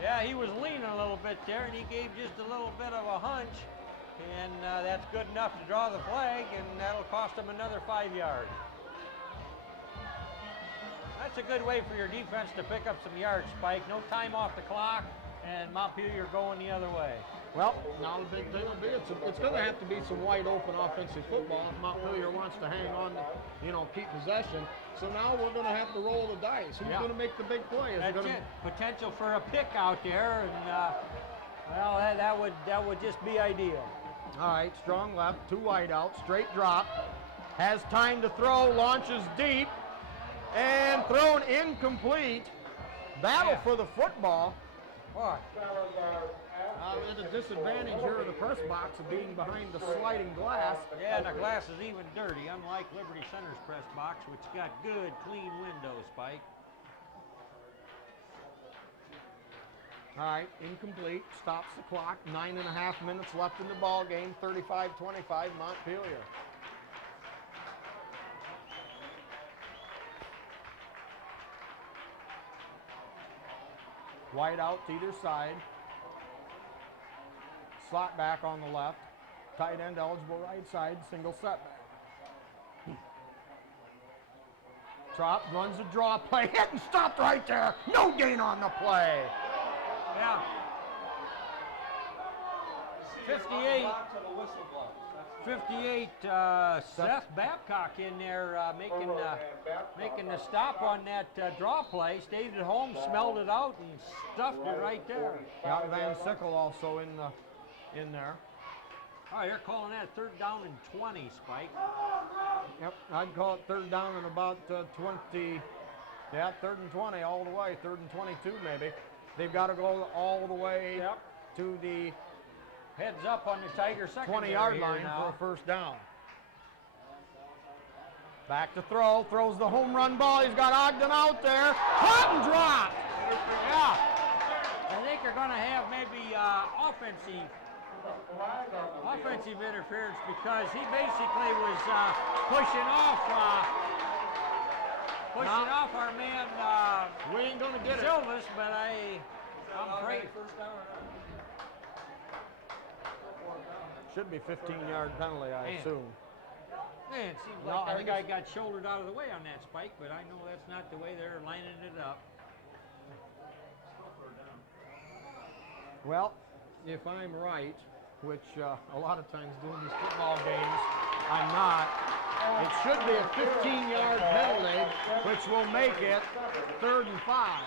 Yeah, he was leaning a little bit there, and he gave just a little bit of a hunch. And that's good enough to draw the flag, and that'll cost them another 5 yards. That's a good way for your defense to pick up some yards, Spike. No time off the clock, and Montpelier going the other way. Well, now the big thing will be it's going to have to be some wide open offensive football if Montpelier wants to hang on, keep possession. So now we're going to have to roll the dice. Who's going to make the big play? That's it. Potential for a pick out there, and well, that would just be ideal. All right, strong left, 2 wide out, straight drop. Has time to throw, launches deep, and thrown incomplete. Battle for the football. Boy. At a disadvantage here in the press box of being behind the sliding glass. Yeah, and the glass is even dirty, unlike Liberty Center's press box, which got good, clean windows, Spike. All right, incomplete, stops the clock, 9.5 minutes left in the ball game, 35-25 Montpelier. Wide out to either side. Slot back on the left. Tight end eligible right side, single setback. Drop, runs a draw play, hit and stopped right there. No gain on the play. Yeah. 58. 58. Seth Babcock in there making the stop on that draw play. Stayed at home, smelled it out, and stuffed it right there. Got Van Sickle also in there. Oh, you're calling that 3rd down and 20, Spike. Yep, I'd call it 3rd down and about 20. Yeah, 3rd and 20 all the way. 3rd and 22 maybe. They've got to go all the way to the heads up on the Tiger secondary 20-yard line for a first down. Back to throw, throws the home run ball. He's got Ogden out there. Caught and dropped. Yeah. I think they're going to have maybe offensive interference because he basically was pushing off our man We ain't going to get it. Silvas, but I'm afraid. Should be 15-yard penalty, I assume. Man, it seems like our guy got shouldered out of the way on that, Spike, but I know that's not the way they're lining it up. Well, if I'm right, which a lot of times doing these football games, I'm not, it should be a 15-yard penalty, which will make it 3rd and 5.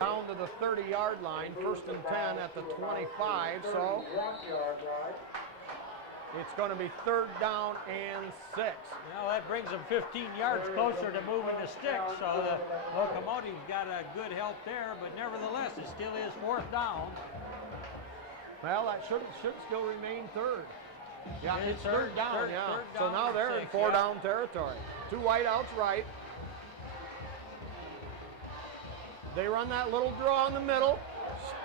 Down to the 30-yard line, 1st and 10 at the 25, so it's going to be 3rd down and 6. Well, that brings them 15 yards closer to moving the sticks, so the Locomotive's got a good help there, but nevertheless, it still is 4th down. Well, that should still remain 3rd. Yeah, it's 3rd down, third so down now and they're in 6, 4-down territory. 2 wideouts right. They run that little draw in the middle.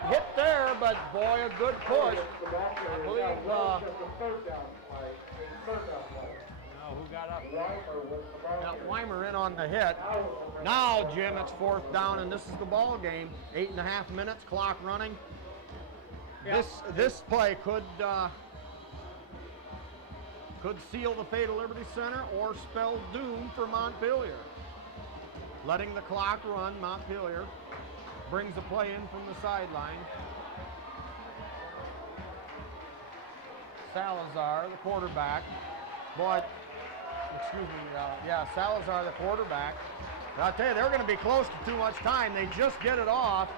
Hit there, but boy, a good push. I believe Who got up? got Weimer in on the hit. Now, Jim, it's 4th down, and this is the ball game. 8.5 minutes, clock running. Yeah. This play could seal the fate of Liberty Center or spell doom for Montpelier. Letting the clock run, Montpelier brings the play in from the sideline. Salazar, the quarterback. Salazar, the quarterback. I'll tell you, they're going to be close to too much time. They just get it off.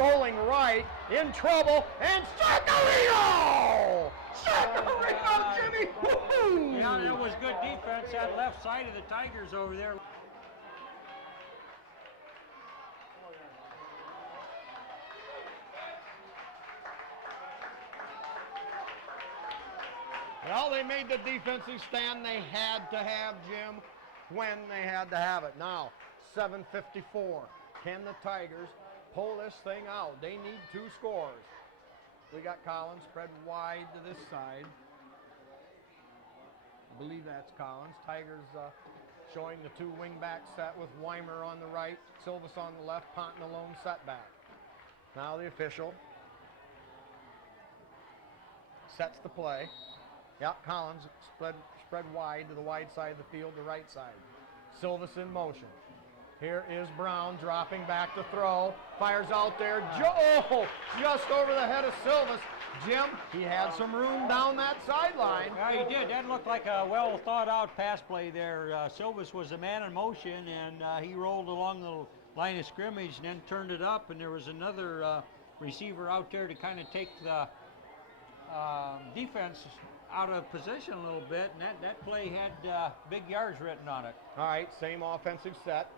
Rolling right, in trouble, and Sacarino! Sacarino, Jimmy! Woo-hoo! Yeah, that was good defense, that left side of the Tigers over there. Well, they made the defensive stand they had to have, Jim, when they had to have it. Now, 7:54. Can the Tigers pull this thing out? They need 2 scores. We got Collins spread wide to this side. I believe that's Collins. Tigers showing the 2 wing-back set with Weimer on the right, Silvas on the left, Ponton a lone setback. Now the official sets the play. Yep, Collins spread wide to the wide side of the field, the right side. Silvas in motion. Here is Brown dropping back to throw. Fires out there. Just over the head of Silvas. Jim, he had some room down that sideline. Yeah, he did. That looked like a well thought out pass play there. Silvas was a man in motion, and he rolled along the line of scrimmage and then turned it up, and there was another receiver out there to kind of take the defense out of position a little bit, and that play had big yards written on it. All right, same offensive set.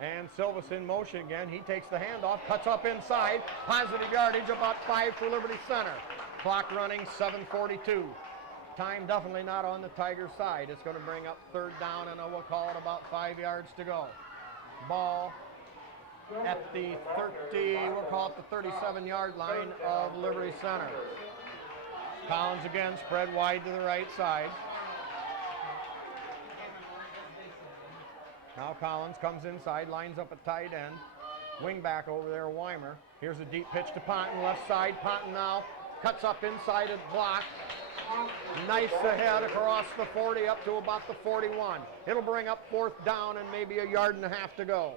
And Silvas in motion again. He takes the handoff, cuts up inside. Positive yardage, about 5 for Liberty Center. Clock running, 7:42. Time definitely not on the Tiger side. It's going to bring up 3rd down, and we'll call it about 5 yards to go. Ball at the 37-yard line of Liberty Center. Collins again spread wide to the right side. Now Collins comes inside, lines up a tight end. Wing back over there, Weimer. Here's a deep pitch to Ponton, left side. Ponton now cuts up inside a block. Nice ahead across the 40 up to about the 41. It'll bring up 4th down and maybe a yard and a half to go.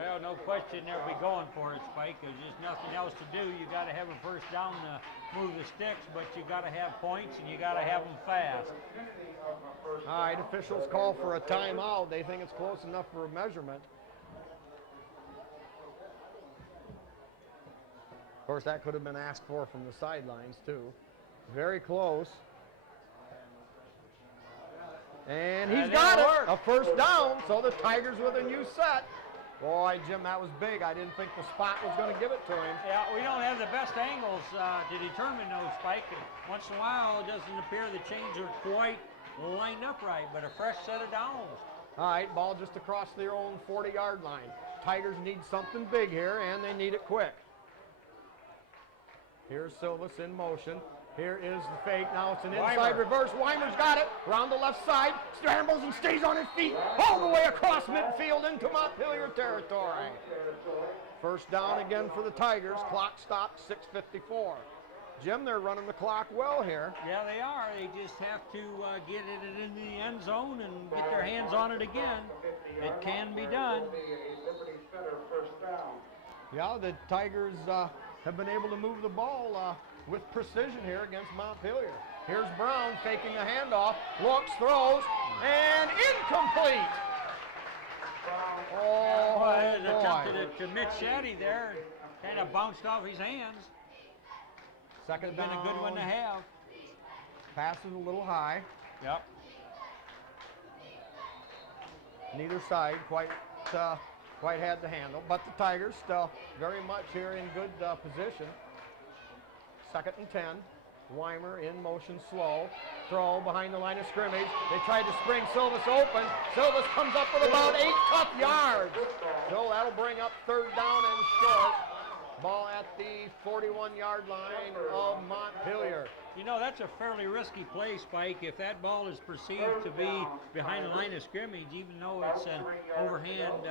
Well, no question they'll be going for it, Spike. There's just nothing else to do. You got to have a first down to move the sticks, but you got to have points and you got to have them fast. All right, officials call for a timeout. They think it's close enough for a measurement. Of course, that could have been asked for from the sidelines, too. Very close. And he's got it. A first down, so the Tigers with a new set. Boy, Jim, that was big. I didn't think the spot was going to give it to him. Yeah, we don't have the best angles to determine those, Spike. And once in a while, it doesn't appear the chains are quite lined up right, but a fresh set of downs. All right, ball just across their own 40-yard line. Tigers need something big here, and they need it quick. Here's Silvas in motion. Here is the fake. Now it's an inside reverse. Weimer's got it. Around the left side. Scrambles and stays on his feet. All the way across midfield into Montpelier territory. First down again for the Tigers. Clock stopped, 6:54. Jim, they're running the clock well here. Yeah, they are. They just have to get it in the end zone and get their hands on it again. It can be done. Yeah, the Tigers have been able to move the ball with precision here against Montpelier. Here's Brown faking the handoff, looks, throws, and incomplete. Oh, Well, boy. attempted it to Mitch Shaddy there, kind of bounced off his hands. Second Been down. a good one to have. Pass is a little high. Yep. Neither side quite had the handle, but the Tigers still very much here in good position. 2nd and 10. Weimer in motion, slow. Throw behind the line of scrimmage. They tried to spring Silvas open. Silvas comes up with about 8 tough yards. So that'll bring up 3rd down and short. Ball at the 41-yard line of Montpelier. You know, that's a fairly risky play, Spike. If that ball is perceived to be behind the line of scrimmage, even though it's an overhand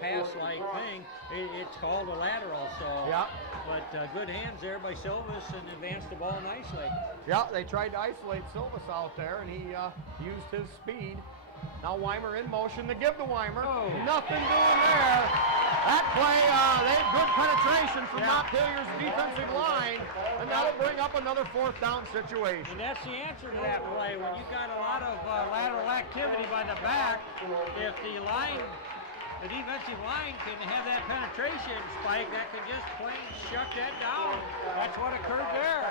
pass-like thing, it's called a lateral. So, Yeah. But good hands there by Silvas and advanced the ball nicely. Yeah, they tried to isolate Silvas out there, and he used his speed. Now Weimer in motion to give to Weimer. Oh. Nothing doing there. That play, they had good penetration from Montpelier's defensive line, and that'll bring up another 4th down situation. And that's the answer to that play. When you've got a lot of lateral activity by the back, if the defensive line can have that penetration, Spike, that could just plain shut that down. That's what occurred there.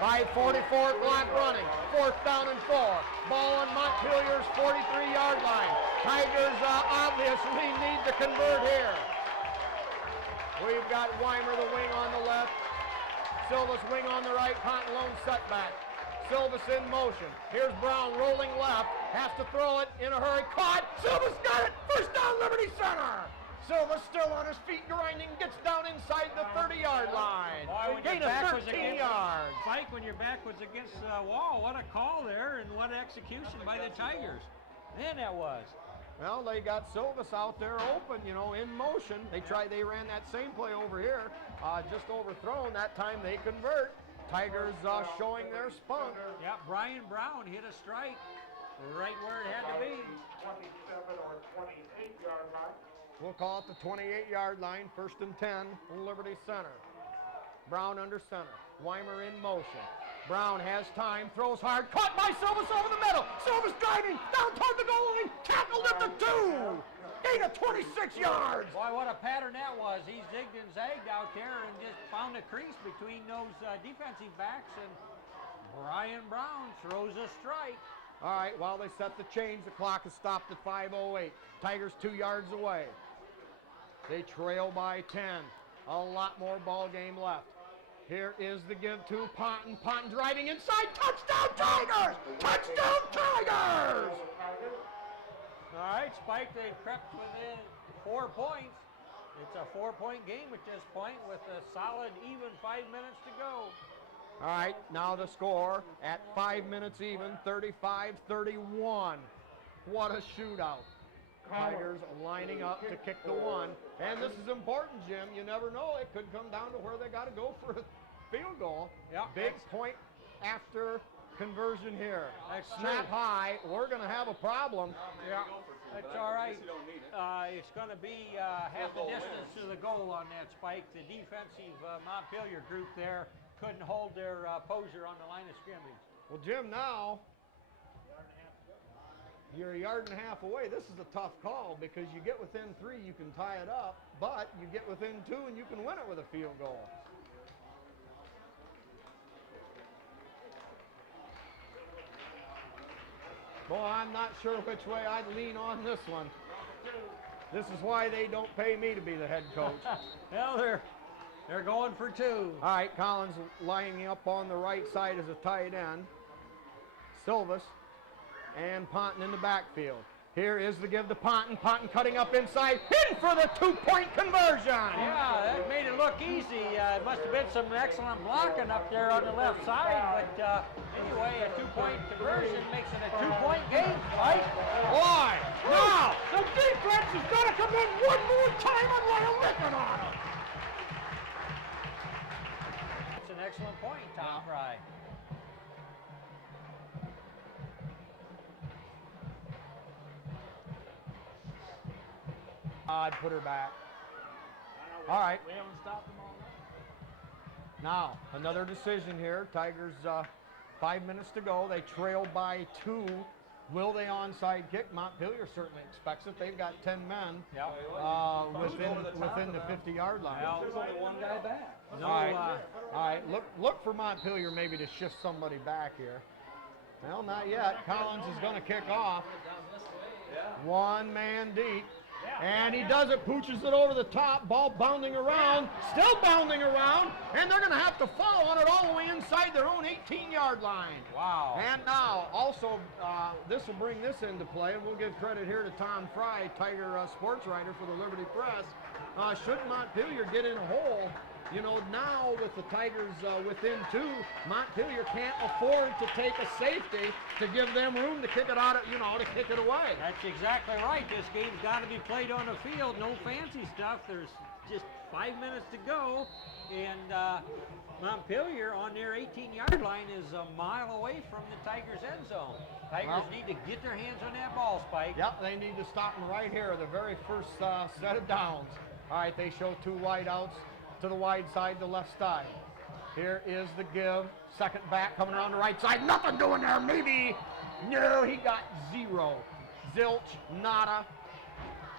5:44 clock running. 4th down and 4. Ball on Montpelier's 43-yard line. Tigers obviously need to convert here. We've got Weimer, the wing on the left. Silvas wing on the right. Pontalone setback. Silvas in motion. Here's Brown rolling left. Has to throw it in a hurry. Caught. Silvas got it. First down, Liberty Center. Silvas still on his feet, grinding, gets down inside the 30-yard line. Boy, when Gain your back of was 13 against yards. Spike, when your back was against the wall, what a call there and what execution by the Tigers. Man, that was. Well, they got Silvas out there open, you know, in motion. They ran that same play over here, just overthrown. That time they convert. Tigers showing their spunk. Yeah, Brian Brown hit a strike right where it had to be. 27 or 28-yard line. We'll call it the 28-yard line, 1st and 10, Liberty Center. Brown under center. Weimer in motion. Brown has time, throws hard, caught by Silvas over the middle. Silvas driving down toward the goal line, tackled at the 2. Gain of 26 yards. Boy, what a pattern that was. He zigged and zagged out there and just found a crease between those defensive backs, and Brian Brown throws a strike. All right, while they set the change, the clock is stopped at 5:08. Tigers 2 yards away. They trail by 10. A lot more ball game left. Here is the give to Ponton. Ponton driving inside. Touchdown Tigers! Touchdown Tigers! All right, Spike, they've crept within 4 points. It's a 4-point game at this point with a solid even 5 minutes to go. All right, now the score at 5 minutes even, 35-31. What a shootout. Tigers lining up to kick the one. And this is important, Jim. You never know. It could come down to where they got to go for a field goal. Yep. Big point after conversion here. That's Snap true. high. We're going to have a problem. Yeah, that's all right. It's going to be half the distance to the goal on that spike. The defensive Montpelier group there couldn't hold their poser on the line of scrimmage. Well, Jim, now you're a yard and a half away. This is a tough call because you get within 3, you can tie it up, but you get within 2 and you can win it with a field goal. Boy, I'm not sure which way I'd lean on this one. This is why they don't pay me to be the head coach. Well, they're going for 2. All right, Collins lining up on the right side as a tight end. Silvas and Ponton in the backfield. Here is the give to Ponton. Ponton cutting up inside, in for the 2-point conversion. Yeah, that made it look easy. It must have been some excellent blocking up there on the left side, but anyway, a 2-point conversion makes it a 2-point game, right? Why? Now, the defense is going to come in one more time and lay a licking on them. It's an excellent point, Tom Fry. I'd put her back. All right. We haven't stopped them all night. Now, another decision here. Tigers, 5 minutes to go. They trail by 2. Will they onside kick? Montpelier certainly expects it. They've got 10 men within the 50-yard line. Well, There's only one guy back. No, All right. Look for Montpelier maybe to shift somebody back here. Well, not yet. Collins is going to kick off. One man deep. And he does it, pooches it over the top, ball bounding around, still bounding around, and they're going to have to fall on it all the way inside their own 18-yard line. wow. And now, also, this will bring this into play, and we'll give credit here to Tom Fry, Tiger sports writer for the Liberty Press. Should Montpelier get in a hole, you know, now with the Tigers within 2, Montpelier can't afford to take a safety to give them room to kick it out, to kick it away. That's exactly right. This game's got to be played on the field. No fancy stuff. There's just 5 minutes to go, and Montpelier on their 18-yard line is a mile away from the Tigers' end zone. Tigers need to get their hands on that ball, Spike. Yep, they need to stop them right here, the very first set of downs. All right, they show 2 wide outs to the wide side, the left side. Here is the give. Second back coming around the right side. Nothing doing there, maybe. No, he got 0. Zilch, nada,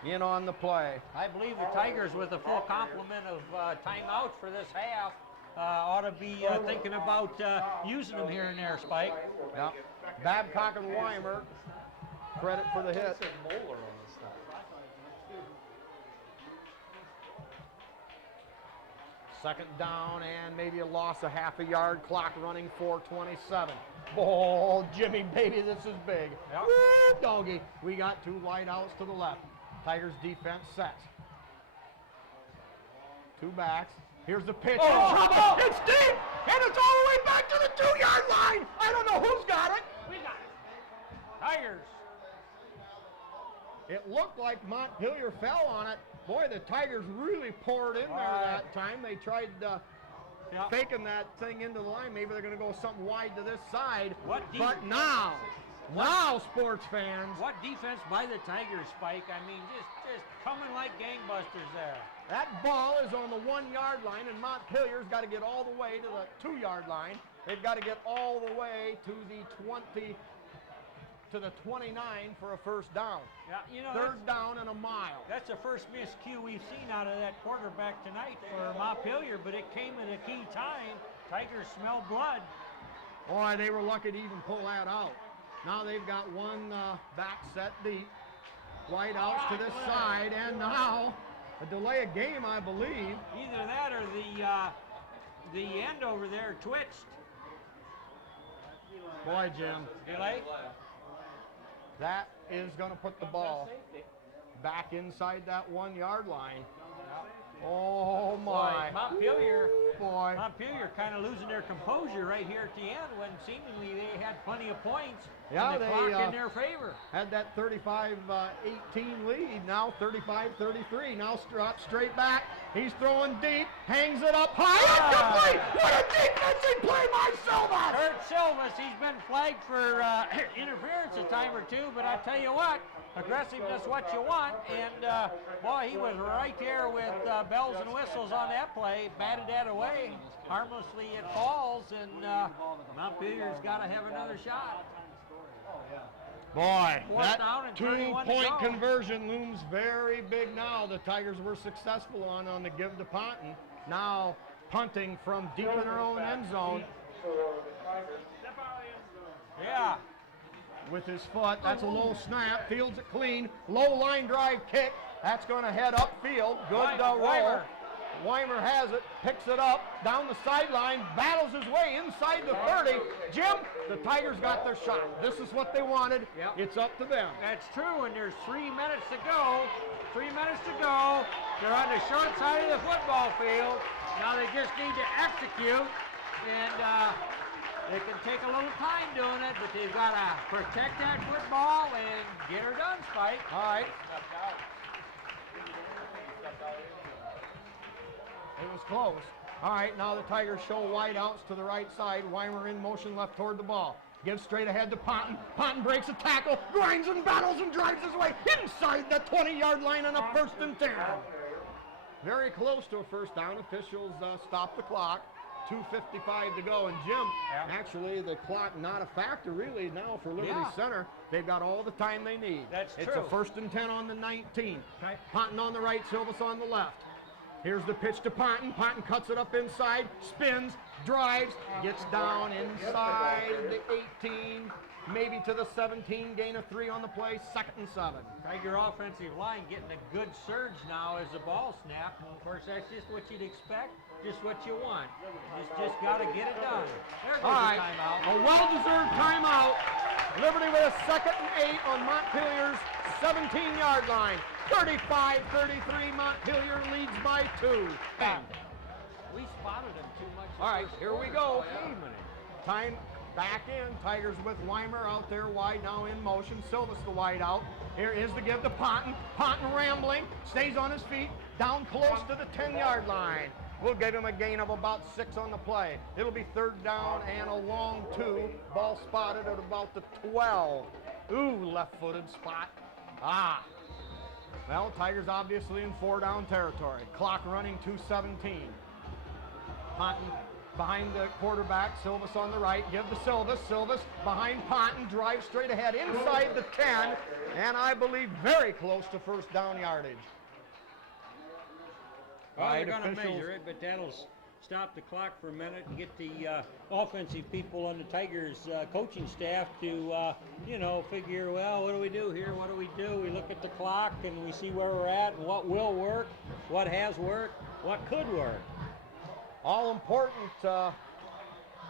in on the play. I believe the Tigers, with a full complement of timeouts for this half, ought to be thinking about using them here and there, Spike. Yep. Babcock and Weimer, credit for the hit. Second down and maybe a loss of half a yard. Clock running, 4:27. Oh, Jimmy, baby, this is big. Yep. Woo, doggy. We got 2 wide outs to the left. Tigers defense sets. 2 backs. Here's the pitch. Oh, In trouble. It's deep, and it's all the way back to the 2-yard line. I don't know who's got it. We got it. Tigers. It looked like Montpelier fell on it. Boy, the Tigers really poured in there that time. They tried faking that thing into the line. Maybe they're going to go something wide to this side. But now, sports fans. What defense by the Tigers, Spike? I mean, just coming like gangbusters there. That ball is on the 1-yard line, and Montpelier's got to get all the way to the 2-yard line. They've got to get all the way to the 20, to the 29 for a first down. Yeah, you know, Third down and a mile. that's the first miscue we've seen out of that quarterback tonight for Montpelier, but it came at a key time. Tigers smell blood. Boy, they were lucky to even pull that out. Now they've got 1 back set deep. Wide outs to this side, and now a delay of game, I believe. Either that or the end over there twitched. Boy, Jim, Delay? that is going to put the ball back inside that 1-yard line. Oh my. Montpelier Boy. kind of losing their composure right here at the end when seemingly they had plenty of points Yeah, and the they, clock in their favor. Had that 35-18 lead, now 35-33. Now drops straight back. He's throwing deep, hangs it up high, incomplete! What a defensive play by Silva! Kurt Silvas, he's been flagged for interference a time or two, but I tell you what, aggressiveness what you want, and boy, he was right there with bells and whistles on that play, batted that away. Harmlessly it falls, and Montpelier's got to have another shot. Boy, Fourth that down and 31 to 2-point go. conversion looms very big now. The Tigers were successful on the give to Ponton. Now punting from deep in their own end zone Yeah. with his foot. That's a low snap. Fields it clean. Low line drive kick. That's going to head upfield. Good roll. Weimer. Weimer has it, picks it up, down the sideline, battles his way inside the 30. Jim, the Tigers got their shot. This is what they wanted. Yep. It's up to them. That's true, and there's 3 minutes to go. 3 minutes to go. They're on the short side of the football field. Now they just need to execute, and they can take a little time doing it, but they've got to protect that football and get her done, Spike. All right. It was close. All right, now the Tigers show wide outs to the right side. Weimer in motion left toward the ball. Gives straight ahead to Ponton. Ponton breaks a tackle, grinds and battles and drives his way inside the 20-yard line on a 1st and 10. Very close to a first down. Officials stop the clock. 2:55 to go. And Jim, actually the clock not a factor really now for Liberty Center. They've got all the time they need. That's It's true. a 1st and 10 on the 19. Ponton on the right, Silvas on the left. Here's the pitch to Ponton. Ponton cuts it up inside, spins, drives, gets down inside the 18, maybe to the 17, gain of 3 on the play, 2nd and 7. Tiger offensive line getting a good surge now as the ball snapped. Of course, that's just what you'd expect, just what you want. Just got to get it done. There goes All right, the timeout. a well-deserved timeout. Liberty with a 2nd and 8 on Montpelier's 17-yard line. 35-33, Montpelier leads by 2. We spotted him too much. All right, here we go. Time back in. Tigers with Weimer out there wide now in motion. Silvas the wide out. Here is the give to Ponton. Ponton rambling, stays on his feet, down close to the 10-yard line. We'll give him a gain of about 6 on the play. It'll be 3rd down and a long 2. Ball spotted at about the 12. Ooh, left-footed spot. Well, Tigers obviously in 4-down territory. Clock running 2:17. Ponton behind the quarterback. Silvas on the right. Give to Silvas. Silvas behind Ponton. Drives straight ahead inside the 10. And I believe very close to 1st down yardage. Well, they're going to measure it, but that'll stop the clock for a minute and get the offensive people on the Tigers coaching staff to, figure, well, what do we do here? What do we do? We look at the clock and we see where we're at and what will work, what has worked, what could work. All important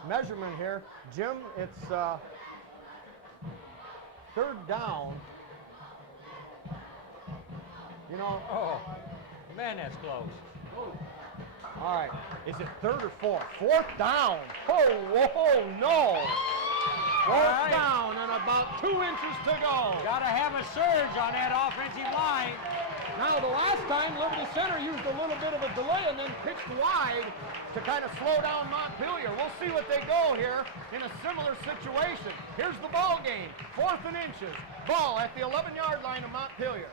measurement here. Jim, it's 3rd down. Oh, man, that's close. All right, is it 3rd or 4th? 4th down. Oh, whoa, no. 4th down and about 2 inches to go. Got to have a surge on that offensive line. Now, the last time, Liberty Center used a little bit of a delay and then pitched wide to kind of slow down Montpelier. We'll see what they go here in a similar situation. Here's the ball game, 4th and inches. Ball at the 11-yard line of Montpelier.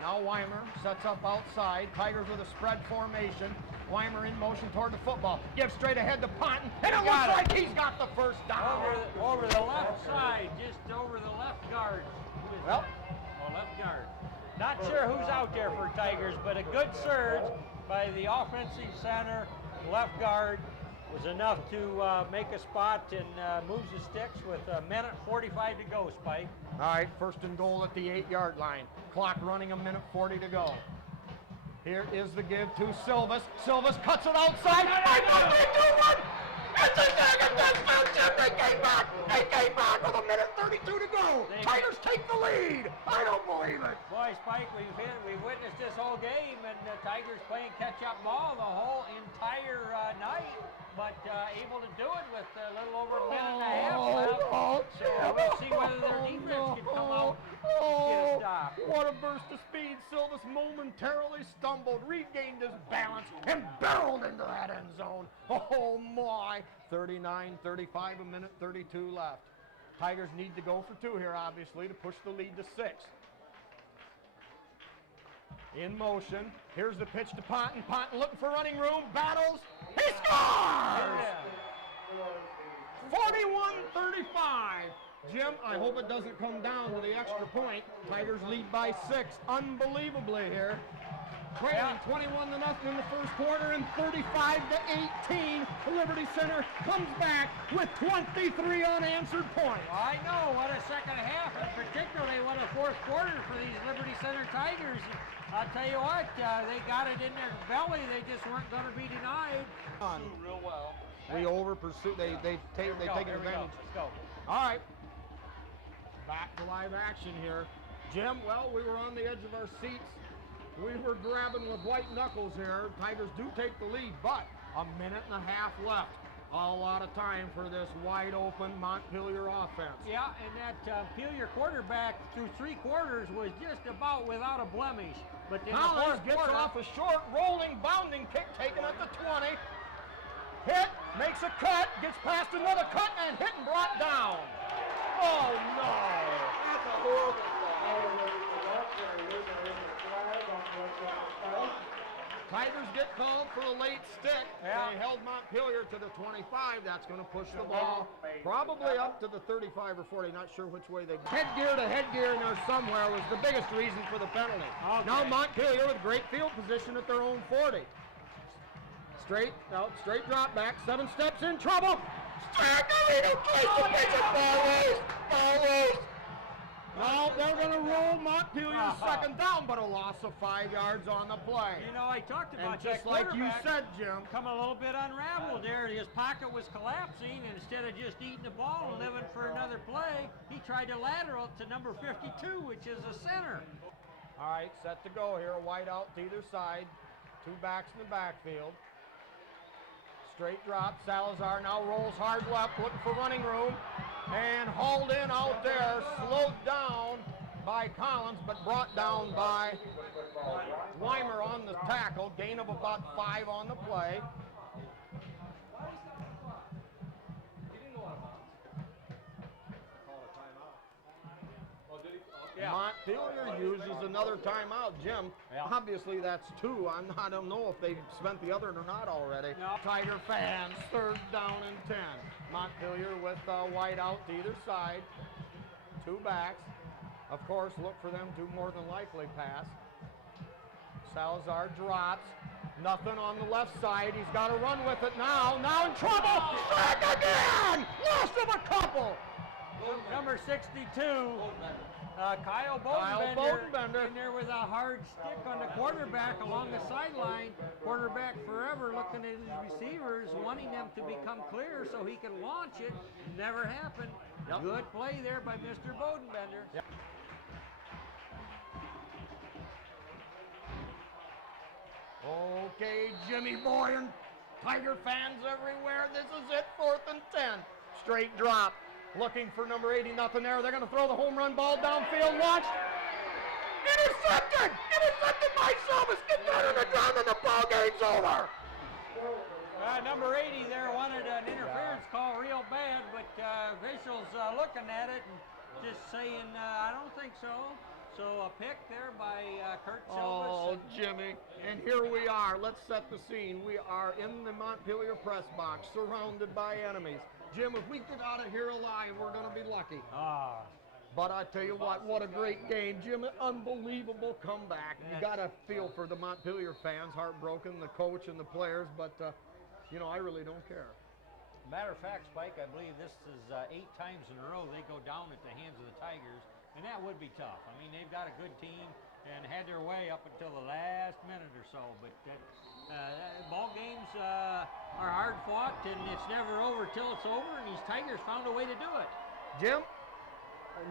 Now Weimer sets up outside. Tigers with a spread formation. Weimer in motion toward the football. Gives straight ahead to Ponton. And it looks like he's got the 1st down. Over the left side, just over the left guard. Well, left guard. Not sure who's out there for Tigers, but a good surge by the offensive center, left guard, was enough to make a spot and moves the sticks with 1:45 to go, Spike. All right, 1st and goal at the 8-yard line. Clock running 1:40 to go. Here is the give to Silvas. Silvas cuts it outside. I know they do one. It's a second touchdown, Jim. They came back. They came back with 1:32 2 to go. Tigers take the lead. I don't believe it. Boy, Spike, we've witnessed this whole game, and the Tigers playing catch-up ball the whole entire night, but able to do it with a little over a minute and a half left. So we'll see whether their defense can come out and get a stop. What a burst of speed. Silvis momentarily stumbled, regained his balance, and barreled into that end zone. Oh my. 39-35, a minute 32 left. Tigers need to go for 2 here, obviously, to push the lead to 6. In motion. Here's the pitch to Ponton. Ponton looking for running room. Battles. He scores! 41-35. Jim, I hope it doesn't come down to the extra point. Tigers lead by 6, unbelievably here. Trailing 21-0 in the first quarter and 35-18. Liberty Center comes back with 23 unanswered points. I know, what a second half, and particularly what a fourth quarter for these Liberty Center Tigers. I'll tell you what, they got it in their belly. They just weren't going to be denied. Real well. We over pursue. They take advantage. Let's go. All right. Back to live action here. Jim, well, we were on the edge of our seats. We were grabbing with white knuckles here. Tigers do take the lead, but a minute and a half left. A lot of time for this wide open Montpelier offense. Yeah, and that Montpelier quarterback through 3 quarters was just about without a blemish. But in the Collins fourth gets quarter, off a short, rolling, bounding kick taken at the 20. Hit, makes a cut, gets past another cut, and hit and brought down. Oh, no. That's a horrible Tigers get called for a late stick. Yeah. They held Montpelier to the 25. That's going to push the ball probably up to the 35 or 40. Not sure which way they go. Headgear to headgear in there somewhere was the biggest reason for the penalty. Okay. Now Montpelier with great field position at their own 40. Straight drop back. 7 steps in trouble. Now they're going to roll Montpelier's second down, but a loss of 5 yards on the play. you know, I talked about And just that like you quarterback said, Jim, come a little bit unraveled there. His pocket was collapsing, and instead of just eating the ball and living for another play, he tried to lateral to number 52, which is a center. all right, set to go here. Wide out to either side. 2 backs in the backfield. Straight drop. Salazar now rolls hard left, looking for running room. And hauled in out there, slowed down by Collins, but brought down by Weimer on the tackle. Gain of about 5 on the play. Yeah. Montpelier uses another timeout. Jim, Yeah. obviously that's 2. I don't know if they've spent the other or not already. No. Tiger fans, 3rd down and 10. Montpelier with wide out to either side. 2 backs. Of course, look for them to more than likely pass. Salazar drops. Nothing on the left side. He's got to run with it now. Now in trouble. Sack again. Lost of a couple. Number 62. Kyle Bodenbender in there with a hard stick on the quarterback along the sideline. Quarterback forever looking at his receivers, wanting them to become clear so he can launch it. Never happened. Yep. Good play there by Mr. Bodenbender. Yep. Okay, Jimmy boy and Tiger fans everywhere. This is it, 4th and 10. Straight drop. Looking for number 80, nothing there. They're going to throw the home run ball downfield. Launched. Intercepted! Intercepted by Silvis. Get that on the ground and the ball game's over. Number 80 there wanted an interference call real bad, but officials looking at it and just saying, I don't think so. So a pick there by Kurt Silvis. Oh, Jimmy. And here we are. Let's set the scene. We are in the Montpelier press box, surrounded by enemies. Jim, if we get out of here alive, we're going to be lucky. But I tell you what a great game. Jim, an unbelievable comeback. You got to feel for the Montpelier fans, heartbroken, the coach and the players, but, I really don't care. Matter of fact, Spike, I believe this is 8 times in a row they go down at the hands of the Tigers, and that would be tough. I mean, they've got a good team and had their way up until the last minute or so, but ball games are hard fought, and it's never over till it's over, and these Tigers found a way to do it. Jim,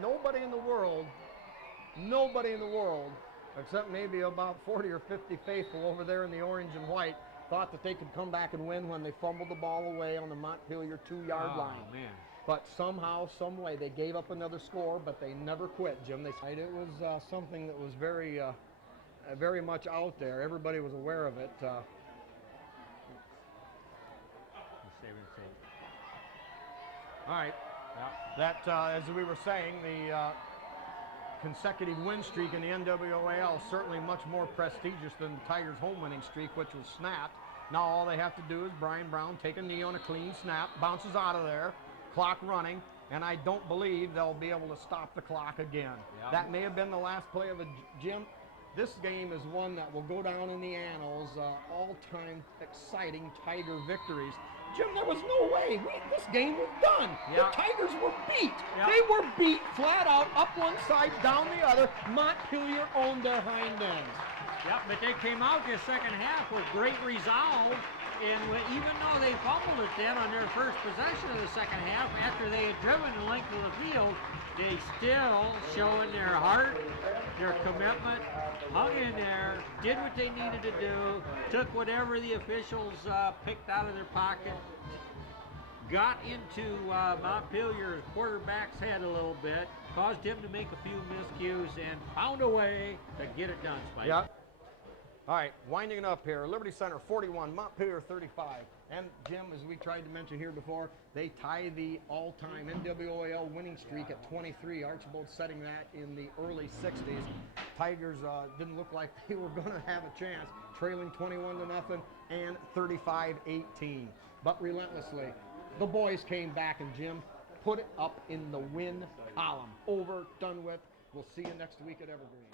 nobody in the world, except maybe about 40 or 50 faithful over there in the orange and white, thought that they could come back and win when they fumbled the ball away on the Montpelier 2-yard line. Man. But somehow, some way, they gave up another score, but they never quit, Jim. It was something that was very, very much out there. Everybody was aware of it. All right. That, as we were saying, the consecutive win streak in the NWAL is certainly much more prestigious than the Tigers' home winning streak, which was snapped. Now all they have to do is Brian Brown take a knee on a clean snap, bounces out of there, clock running, and I don't believe they'll be able to stop the clock again. Yeah. That may have been the last play of a Jim. This game is one that will go down in the annals, all-time exciting Tiger victories. Jim, there was no way. This game was done. Yeah. The Tigers were beat. Yeah. They were beat flat out, up one side, down the other. Montpelier owned their hind ends. Yep, but they came out this second half with great resolve, and even though they fumbled it then on their first possession of the second half, after they had driven the length of the field, they still showing their heart, their commitment, hung in there, did what they needed to do, took whatever the officials picked out of their pocket, got into Montpelier's quarterback's head a little bit, caused him to make a few miscues, and found a way to get it done, Spike. Yep. All right, winding it up here. Liberty Center 41, Montpelier 35. And Jim, as we tried to mention here before, they tie the all-time NWAL winning streak at 23. Archibald setting that in the early 60s. Tigers didn't look like they were going to have a chance, trailing 21-0 and 35-18. But relentlessly, the boys came back, and Jim put it up in the win column. Over, done with. We'll see you next week at Evergreen.